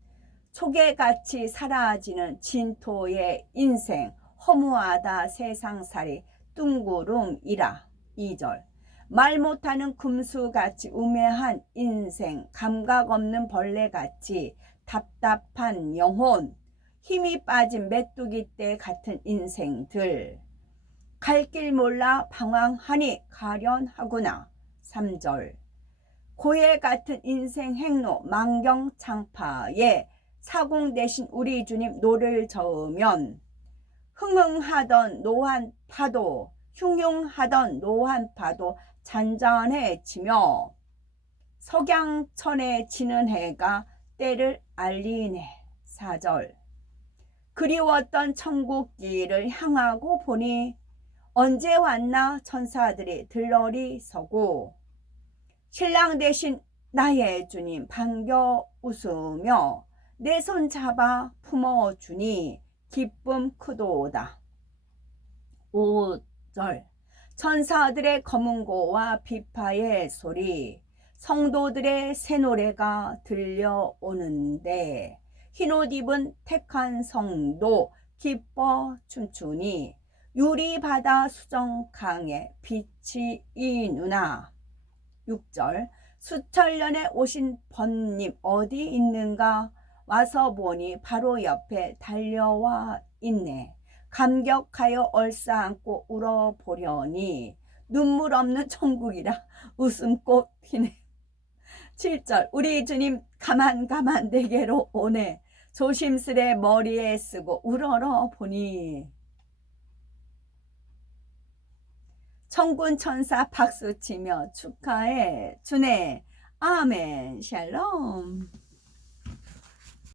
초계같이 사라지는 진토의 인생 허무하다 세상살이 뚱구름이라. 2절 말 못하는 금수같이 우매한 인생 감각 없는 벌레같이 답답한 영혼 힘이 빠진 메뚜기 떼 같은 인생들 갈 길 몰라 방황하니 가련하구나. 3절 고해 같은 인생 행로 만경창파에 사공 대신 우리 주님 노를 저으면 흥흥하던 노한 파도 흉흉하던 노한 파도 잔잔해지며 석양천에 지는 해가 때를 알리네. 4절. 그리웠던 천국길을 향하고 보니 언제 왔나 천사들이 들러리 서고 신랑 대신 나의 주님 반겨 웃으며 내 손 잡아 품어주니 기쁨 크도다. 5절. 천사들의 검은고와 비파의 소리 성도들의 새 노래가 들려오는데 흰옷 입은 택한 성도 기뻐 춤추니 유리바다 수정강에 빛이 이누나. 6절. 수천년에 오신 번님 어디 있는가 와서 보니 바로 옆에 달려와 있네. 감격하여 얼싸안고 울어보려니 눈물 없는 천국이라 웃음꽃 피네. 7절. 우리 주님 가만 내게로 오네. 조심스레 머리에 쓰고 우러러 보니 천군 천사 박수치며 축하해 주네. 아멘. 샬롬.